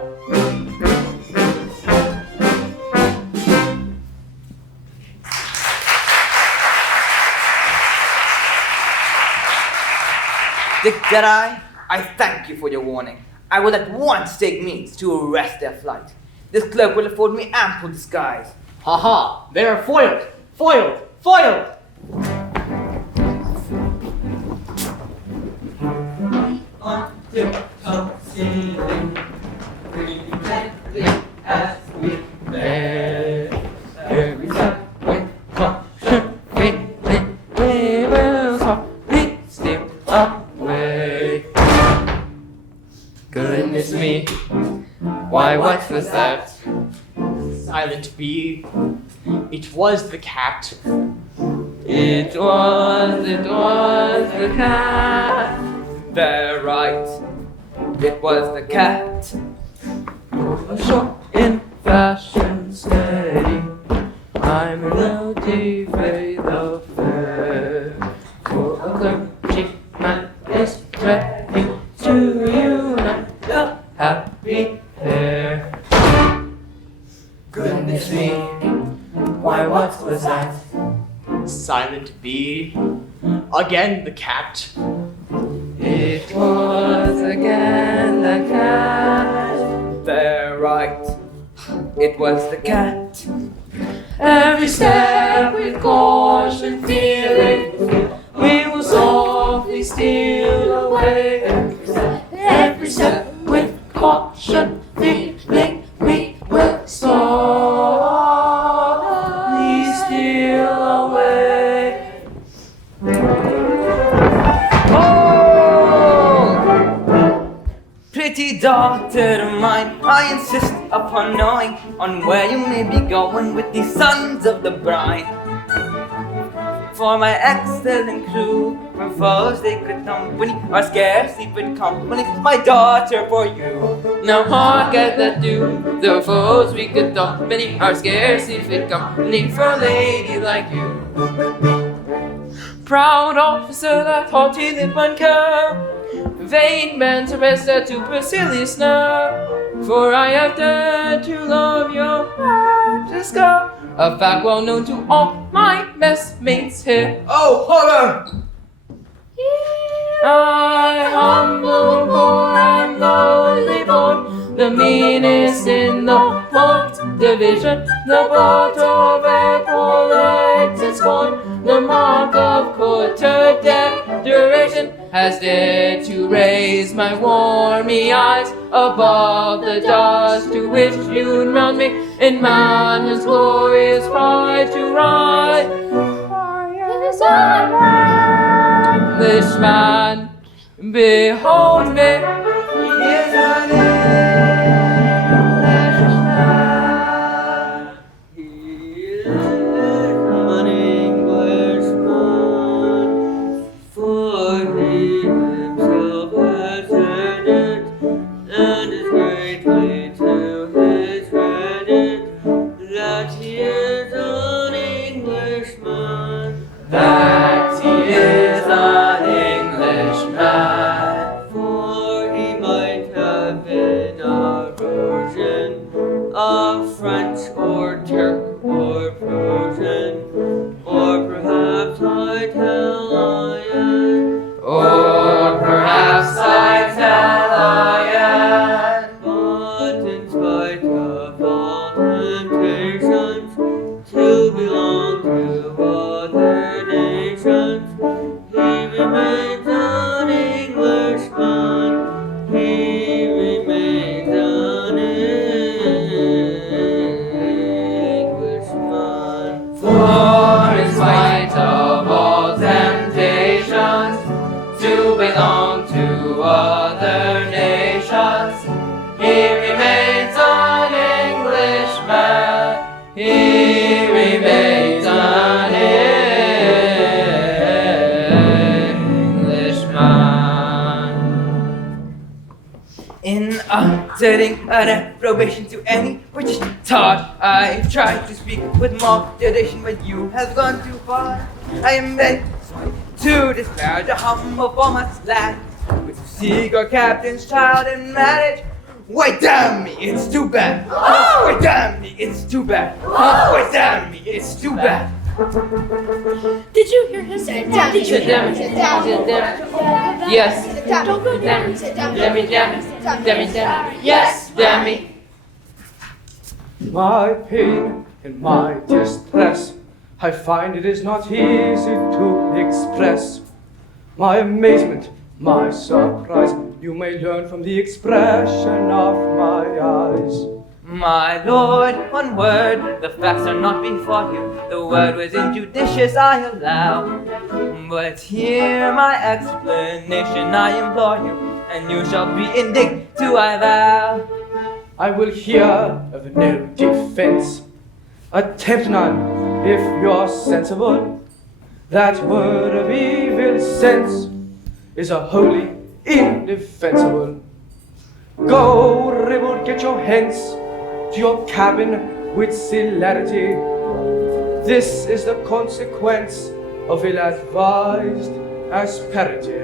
Dick Deadeye, I thank you for your warning. I will at once take means to arrest their flight. This cloak will afford me ample disguise. Ha ha! They are foiled! Foiled! Foiled! On tiptoe sailing, gently as we bear. Every step with caution, feeling we will softly steer away. Goodness me, why what was that? Silent be. It was the cat. It was the cat. They're right. It was the cat. Short in fashion steady, I'm no defray the fair. For a clergyman is ready to unite the happy pair. Goodness me, why what was that? Silent be. Again the cat. It was again the cat. They're right. It was the cat. Every step with caution feeling, we will softly steal away. Every step with caution feeling, we will softly steal away. Pretty daughter of mine, I insist upon knowing on where you may be going with the sons of the bride. For my excellent crew, from foes they could company, are scarcely fit company, my daughter for you. Now hark at that do, though foes we could thought many are scarcely fit company for a lady like you. Proud officer that haughty lip uncurl, vain man to rest at supercilious nerve, for I have dared to love your precious girl, a fact well known to all my messmates here. Oh, horror! I humble, poor and lowly born, the meanest in the fourth division, the butt of epauleted scorn, the mark of quarter decoration, has dared to raise my warmy eyes above the dust to which you'd round me in man's glorious pride to ride. Englishman, behold me. He is an Englishman. He is an Englishman, for he himself has said it, and is greatly to his credit, that he is an Englishman. That he is an Englishman. For he might have been a Persian, a French or Turk or Persian, or perhaps Italian, Or perhaps Italian. but in spite of all temptations to belong to other nations, he remains an Englishman. He remains an Englishman. For in spite of all temptations to belong to other nations, he remains an Englishman. He remains an Englishman. In utterly an approbation to any British thought, I try to speak with moderation, but you have gone too far. I am ready to despair the humble former's lad, but to seek our captain's child in marriage. Why damn me, it's too bad. Why damn me, it's too bad. Why damn me, it's too bad. Did you hear him say that? Did you Sit down, hear him? sit down, sit down. Yes, Don't go damn down. me, damn me, damn me, damn me, damn me. Yes, damn me. My pain and my distress, I find it is not easy to express. My amazement, my surprise, you may learn from the expression of my eyes. My lord, one word, the facts are not before you. The word was injudicious, I allow. But hear my explanation, I implore you, and you shall be indignant too, I vow. I will hear of no defense. Attempt none if you're sensible. That word of evil sense is a wholly indefensible. Go, rebel, get your hence to your cabin with celerity. This is the consequence of ill-advised asperity.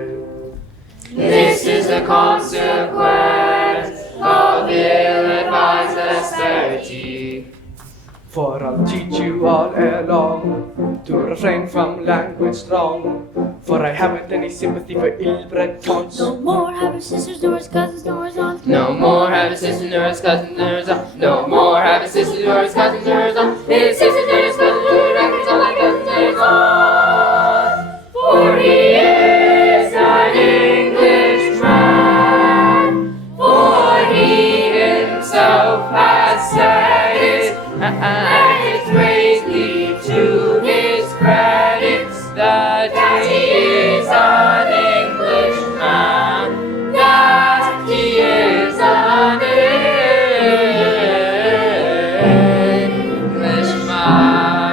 This is the consequence of ill-advised asperity. For I'll teach you all ere long to refrain from language strong. For I haven't any sympathy for ill-bred taunts. No more have his sisters, nor his cousins, nor his aunts. No more have his sisters, nor his cousins, nor his aunts. No more have his sisters, nor his cousins, nor his aunts. His sisters, nor his cousins, nor his records are my cousins, nor his aunts. For he is an Englishman. For he himself has said it, and it's greatly to his credit that he is an Englishman. That he is an Englishman.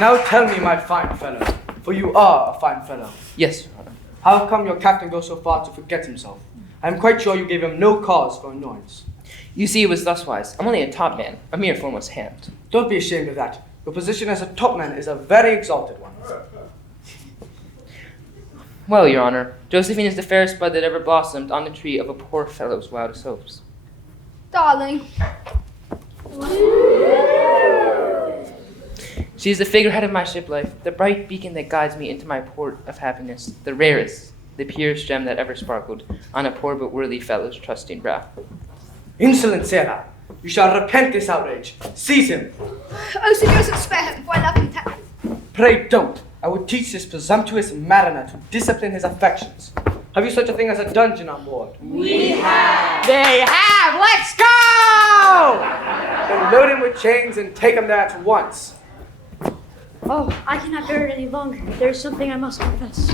Now tell me, my fine fellow, for you are a fine fellow, Yes, Your Honor. how come your captain goes so far to forget himself? I am quite sure you gave him no cause for annoyance. You see, it was thuswise. I'm only a top man, a mere formless hand. Don't be ashamed of that. Your position as a top man is a very exalted one. Well, Your Honor, Josephine is the fairest bud that ever blossomed on the tree of a poor fellow's wildest hopes. Darling. She is the figurehead of my ship life, the bright beacon that guides me into my port of happiness, the rarest, the purest gem that ever sparkled on a poor but worthy fellow's trusting brow. Insolent sailor, you shall repent this outrage. Seize him. Oh, Sir Joseph, spare him, for I love him tenderly. Pray don't. I will teach this presumptuous mariner to discipline his affections. Have you such a thing as a dungeon on board? We have. They have! Let's go! Then load him with chains and take him there at once. Oh, I cannot bear it any longer. There's something I must confess.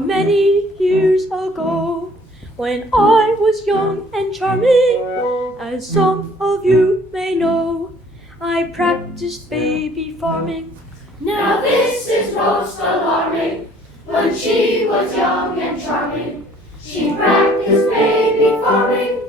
Many years ago, when I was young and charming, as some of you may know, I practiced baby farming. Now this is most alarming. When she was young and charming, she practiced baby farming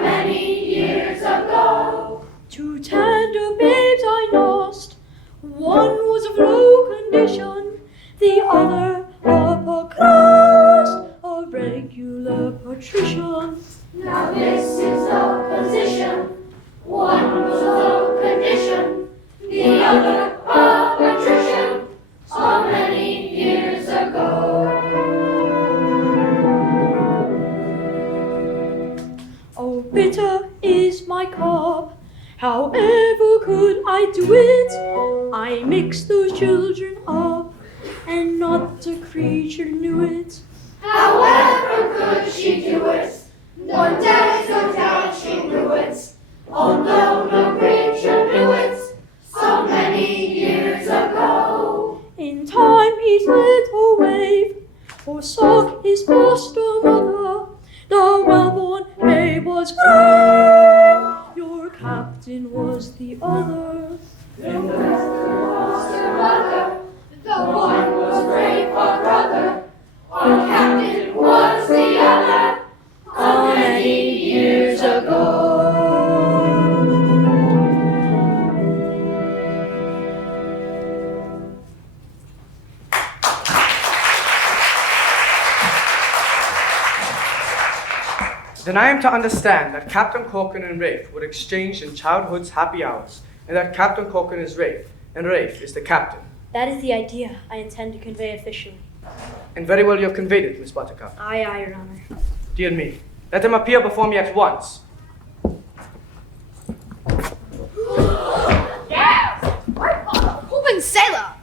many years ago. 2 tender babes I nursed. One was of low condition, the other of a crust, a regular patrician. Now this is the position. One was low condition, the other a patrician, many years ago. Oh, bitter is my cup. However could I do it? I mixed those children up, and not a creature knew it. However could she do it? No doubt she knew it. Although no creature knew it, so many years ago. In time each little wave forsook his foster mother. The well-born babe was gone. Your captain was the other. In the foster mother, the one was brave, our brother. Our captain was the other, many years ago. Then I am to understand that Captain Corcoran and Rafe were exchanged in childhood's happy hours, and that Captain Corcoran is Rafe, and Rafe is the captain. That is the idea I intend to convey officially. And very well you have conveyed it, Miss Buttercup. Aye, aye, Your Honor. Dear me, let him appear before me at once. Open sailor!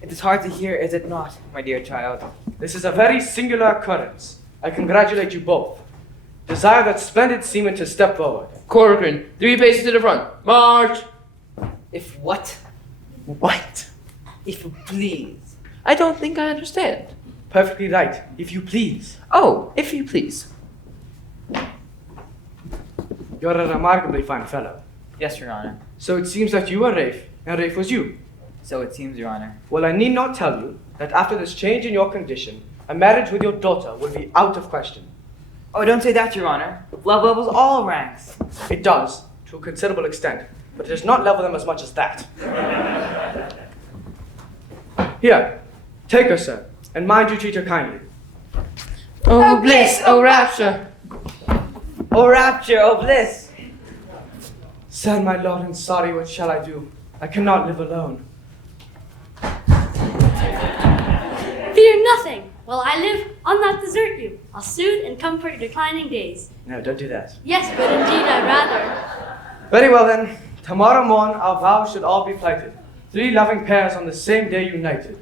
It is hard to hear, is it not, my dear child? This is a very singular occurrence. I congratulate you both. Desire that splendid seaman to step forward. Corcoran, 3 paces to the front. March! If what? What? If you please. I don't think I understand. Perfectly right, if you please. Oh, if you please. You're a remarkably fine fellow. Yes, Your Honor. So it seems that you were Rafe, and Rafe was you. So it seems, Your Honor. Well, I need not tell you that after this change in your condition, a marriage with your daughter will be out of question. Oh, don't say that, Your Honor. Love levels all ranks. It does, to a considerable extent, but it does not level them as much as that. Here, take her, sir, and mind you treat her kindly. Oh, bliss, oh, rapture. Oh, rapture, oh, bliss. Sad my lord and sorry, what shall I do? I cannot live alone. Fear nothing. While I live, I'll not desert you. I'll soothe and comfort your declining days. No, don't do that. Yes, but indeed I'd rather. Very well then, tomorrow morn our vows should all be plighted. 3 loving pairs on the same day united.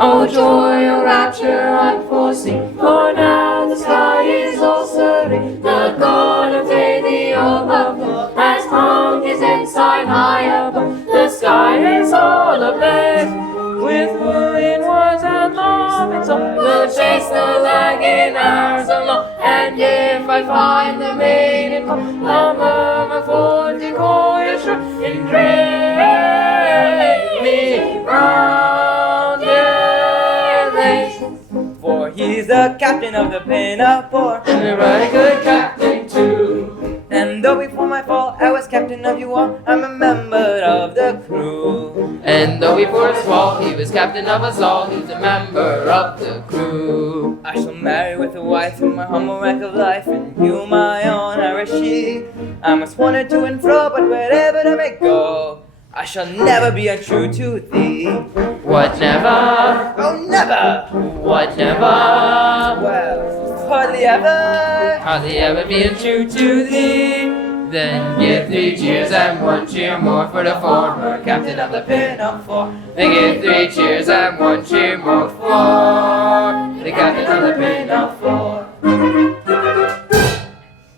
Oh, joy, oh, rapture unforeseen. For now the sky is all serene. The God of day, the all of love, has hung his ensign high above. The sky is all ablaze with wooing words and without love and soul will chase the lagging hours along. And if I find the maiden come, I'll murmur for decoy sure and drag me round your legs. For he's the captain of the Pinafore, And a right good captain too. and though before my fall I was captain of you all, I'm a member of the crew. And though before his fall he was captain of us all, he's a member of the crew. I shall marry with a wife in my humble rank of life, and you my own Arashi. I must wander to and fro, but wherever I may go, I shall never be untrue to thee. What never? Oh, never! What never? Well, hardly ever. Hardly ever be untrue to thee. Then give 3 cheers and 1 cheer more for the former captain of the Pinafore. Then give 3 cheers and 1 cheer more for the captain of the Pinafore.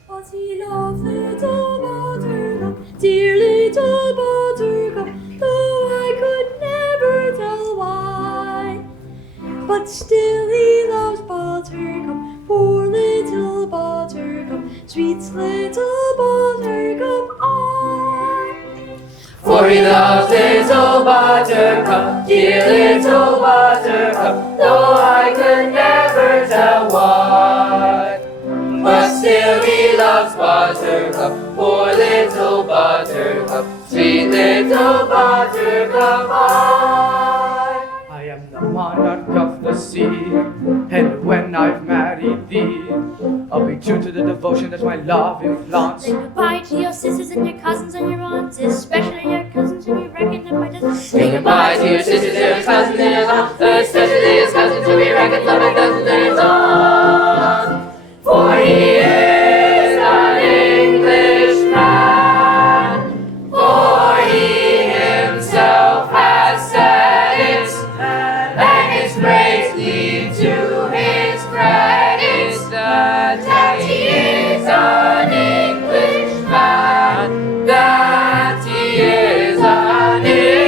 But he loved little Buttercup, dear little Buttercup, though I could never tell why. But still he loves Buttercup, poor little Buttercup, sweet little Buttercup, I. For he loves little Buttercup, dear little Buttercup, though I could never tell why. But still he loves Buttercup, poor little Buttercup, sweet little Buttercup, I am the monarch of the sea, and when I've married thee, I'll be true to the devotion that my love implants. Say goodbye to your sisters and your cousins and your aunts, especially your cousins who we reckon up by dozens. Say goodbye to your sisters, your cousins, and your aunts, especially his cousins who we reckon up by dozens and his aunts. For he is an Englishman, for he himself has said it, and his praise lead to his credit, that he is an Englishman, that he is an Englishman.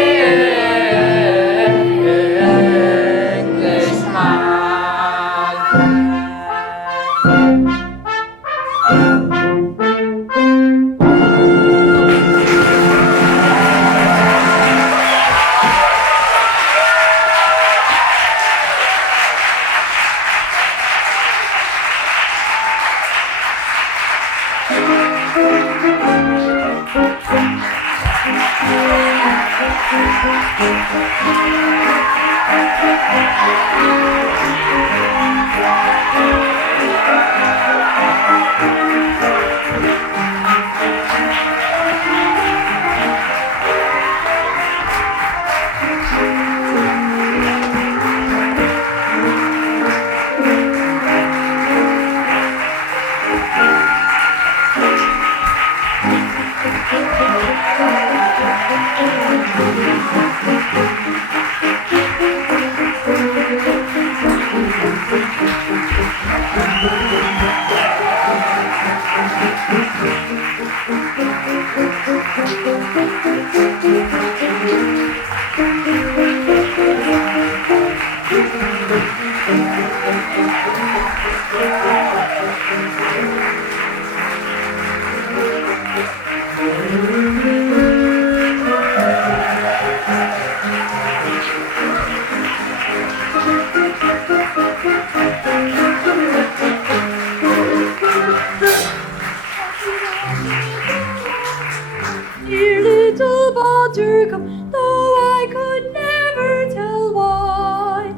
Dear little Buttercup, though I could never tell why.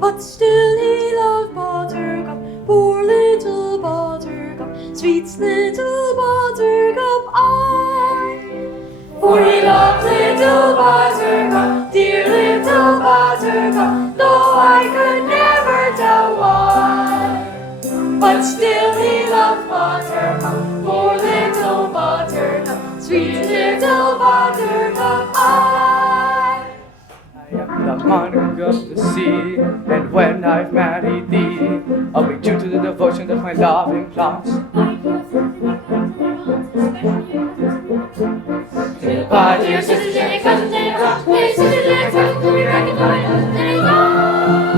But still he loves Buttercup, poor little Buttercup, sweet little Buttercup, I. For he loves little Buttercup, dear little Buttercup, though I could never tell why. But still he loves Buttercup, poor little Buttercup, sweet little Buttercup, I. I am the monarch of the sea, and when I've married thee, I'll be true to the devotion that my love implants. Goodbye to your sisters and your cousins and your aunts, your sisters and your cousins will be reconciled, and it's all.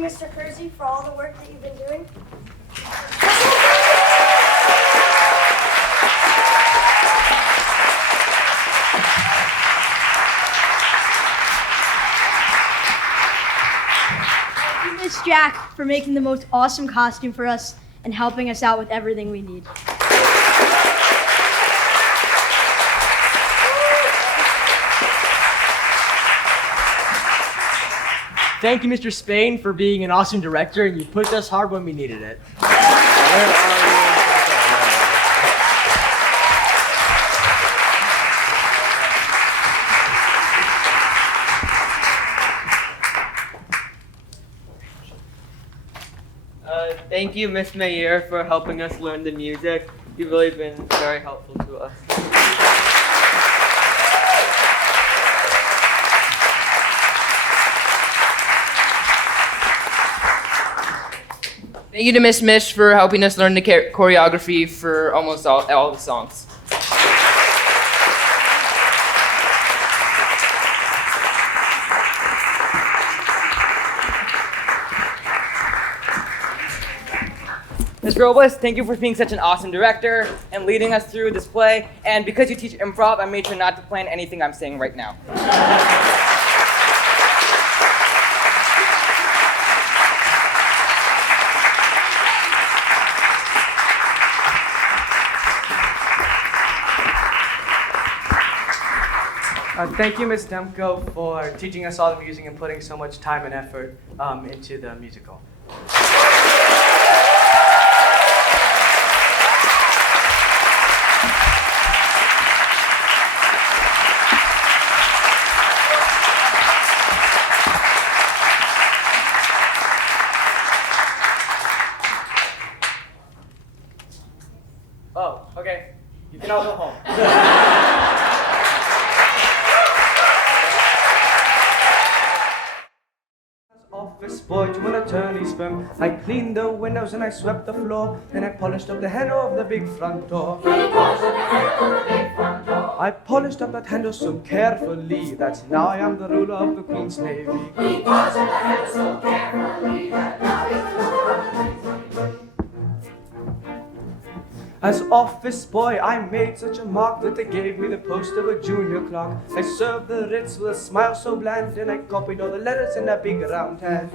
Mr. Kersey, for all the work that you've been doing. Thank you, Miss Jack, for making the most awesome costume for us and helping us out with everything we need. Thank you, Mr. Spain, for being an awesome director, and you pushed us hard when we needed it. Thank you, Miss Mayer, for helping us learn the music. You've really been very helpful to us. Thank you to Miss Mish for helping us learn the choreography for almost all the songs. Ms. Robles, thank you for being such an awesome director and leading us through this play. And because you teach improv, I made sure not to plan anything I'm saying right now. Thank you, Ms. Demko, for teaching us all the music and putting so much time and effort into the musical. Oh, okay. You can all go home. Office boy to an attorney's firm. I cleaned the windows and I swept the floor, and I polished up the handle of the big front door. I polished up that handle so carefully that now I am the ruler of the Queen's Navy. He polished up the handle so carefully that now he's the ruler of the Queen's Navy. As office boy, I made such a mark that they gave me the post of a junior clerk. I served the writs with a smile so bland, and I copied all the letters in a big round hand.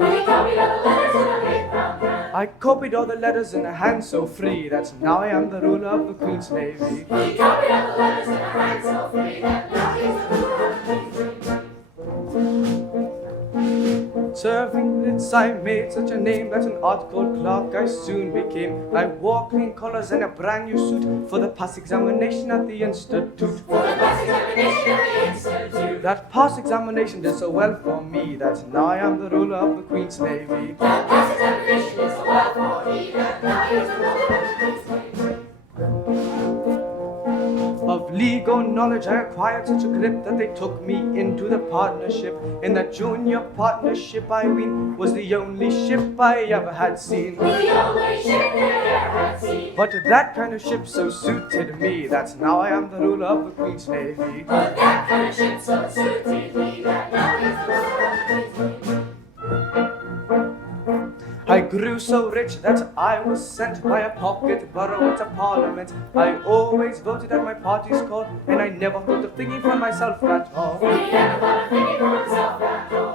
I copied all the letters in a hand so free that now I am the ruler of the Queen's Navy. He copied all the letters in a hand so free that now he's the ruler of the Queen's Navy. Serving writs, I made such a name that an art called clerk I soon became. I wore clean collars and a brand new suit for the pass examination at the institute. That pass examination did so well for me that now I am the ruler of the Queen's Navy. That pass examination did so well for me that now I am the ruler of the Queen's Navy. Of legal knowledge I acquired such a grip that they took me into the partnership. In that junior partnership I ween was the only ship I ever had seen. But that kind of ship so suited me that now I am the ruler of the Queen's Navy. But that kind of ship so suited me that now I am the ruler of the Queen's Navy. I grew so rich that I was sent by a pocket borough to Parliament. I always voted at my party's call, and I never thought of thinking for myself at all.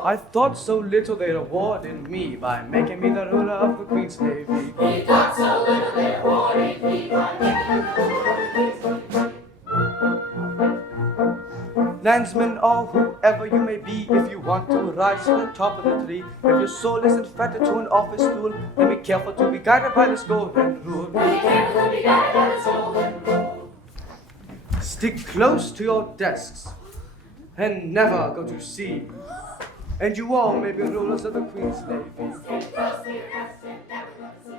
I thought so little they rewarded me by making me the ruler of the Queen's Navy. He thought so little they rewarded me by making me the ruler of the Queen's Navy. Landsmen or whoever you may be, if you want to rise to the top of the tree, if your soul isn't fettered to an office stool, then be careful to be guided by this golden rule. Be careful to be guided by this golden rule. Stick close to your desks and never go to sea, and you all may be rulers of the Queen's Navy. Stick close to your desks and never go to sea.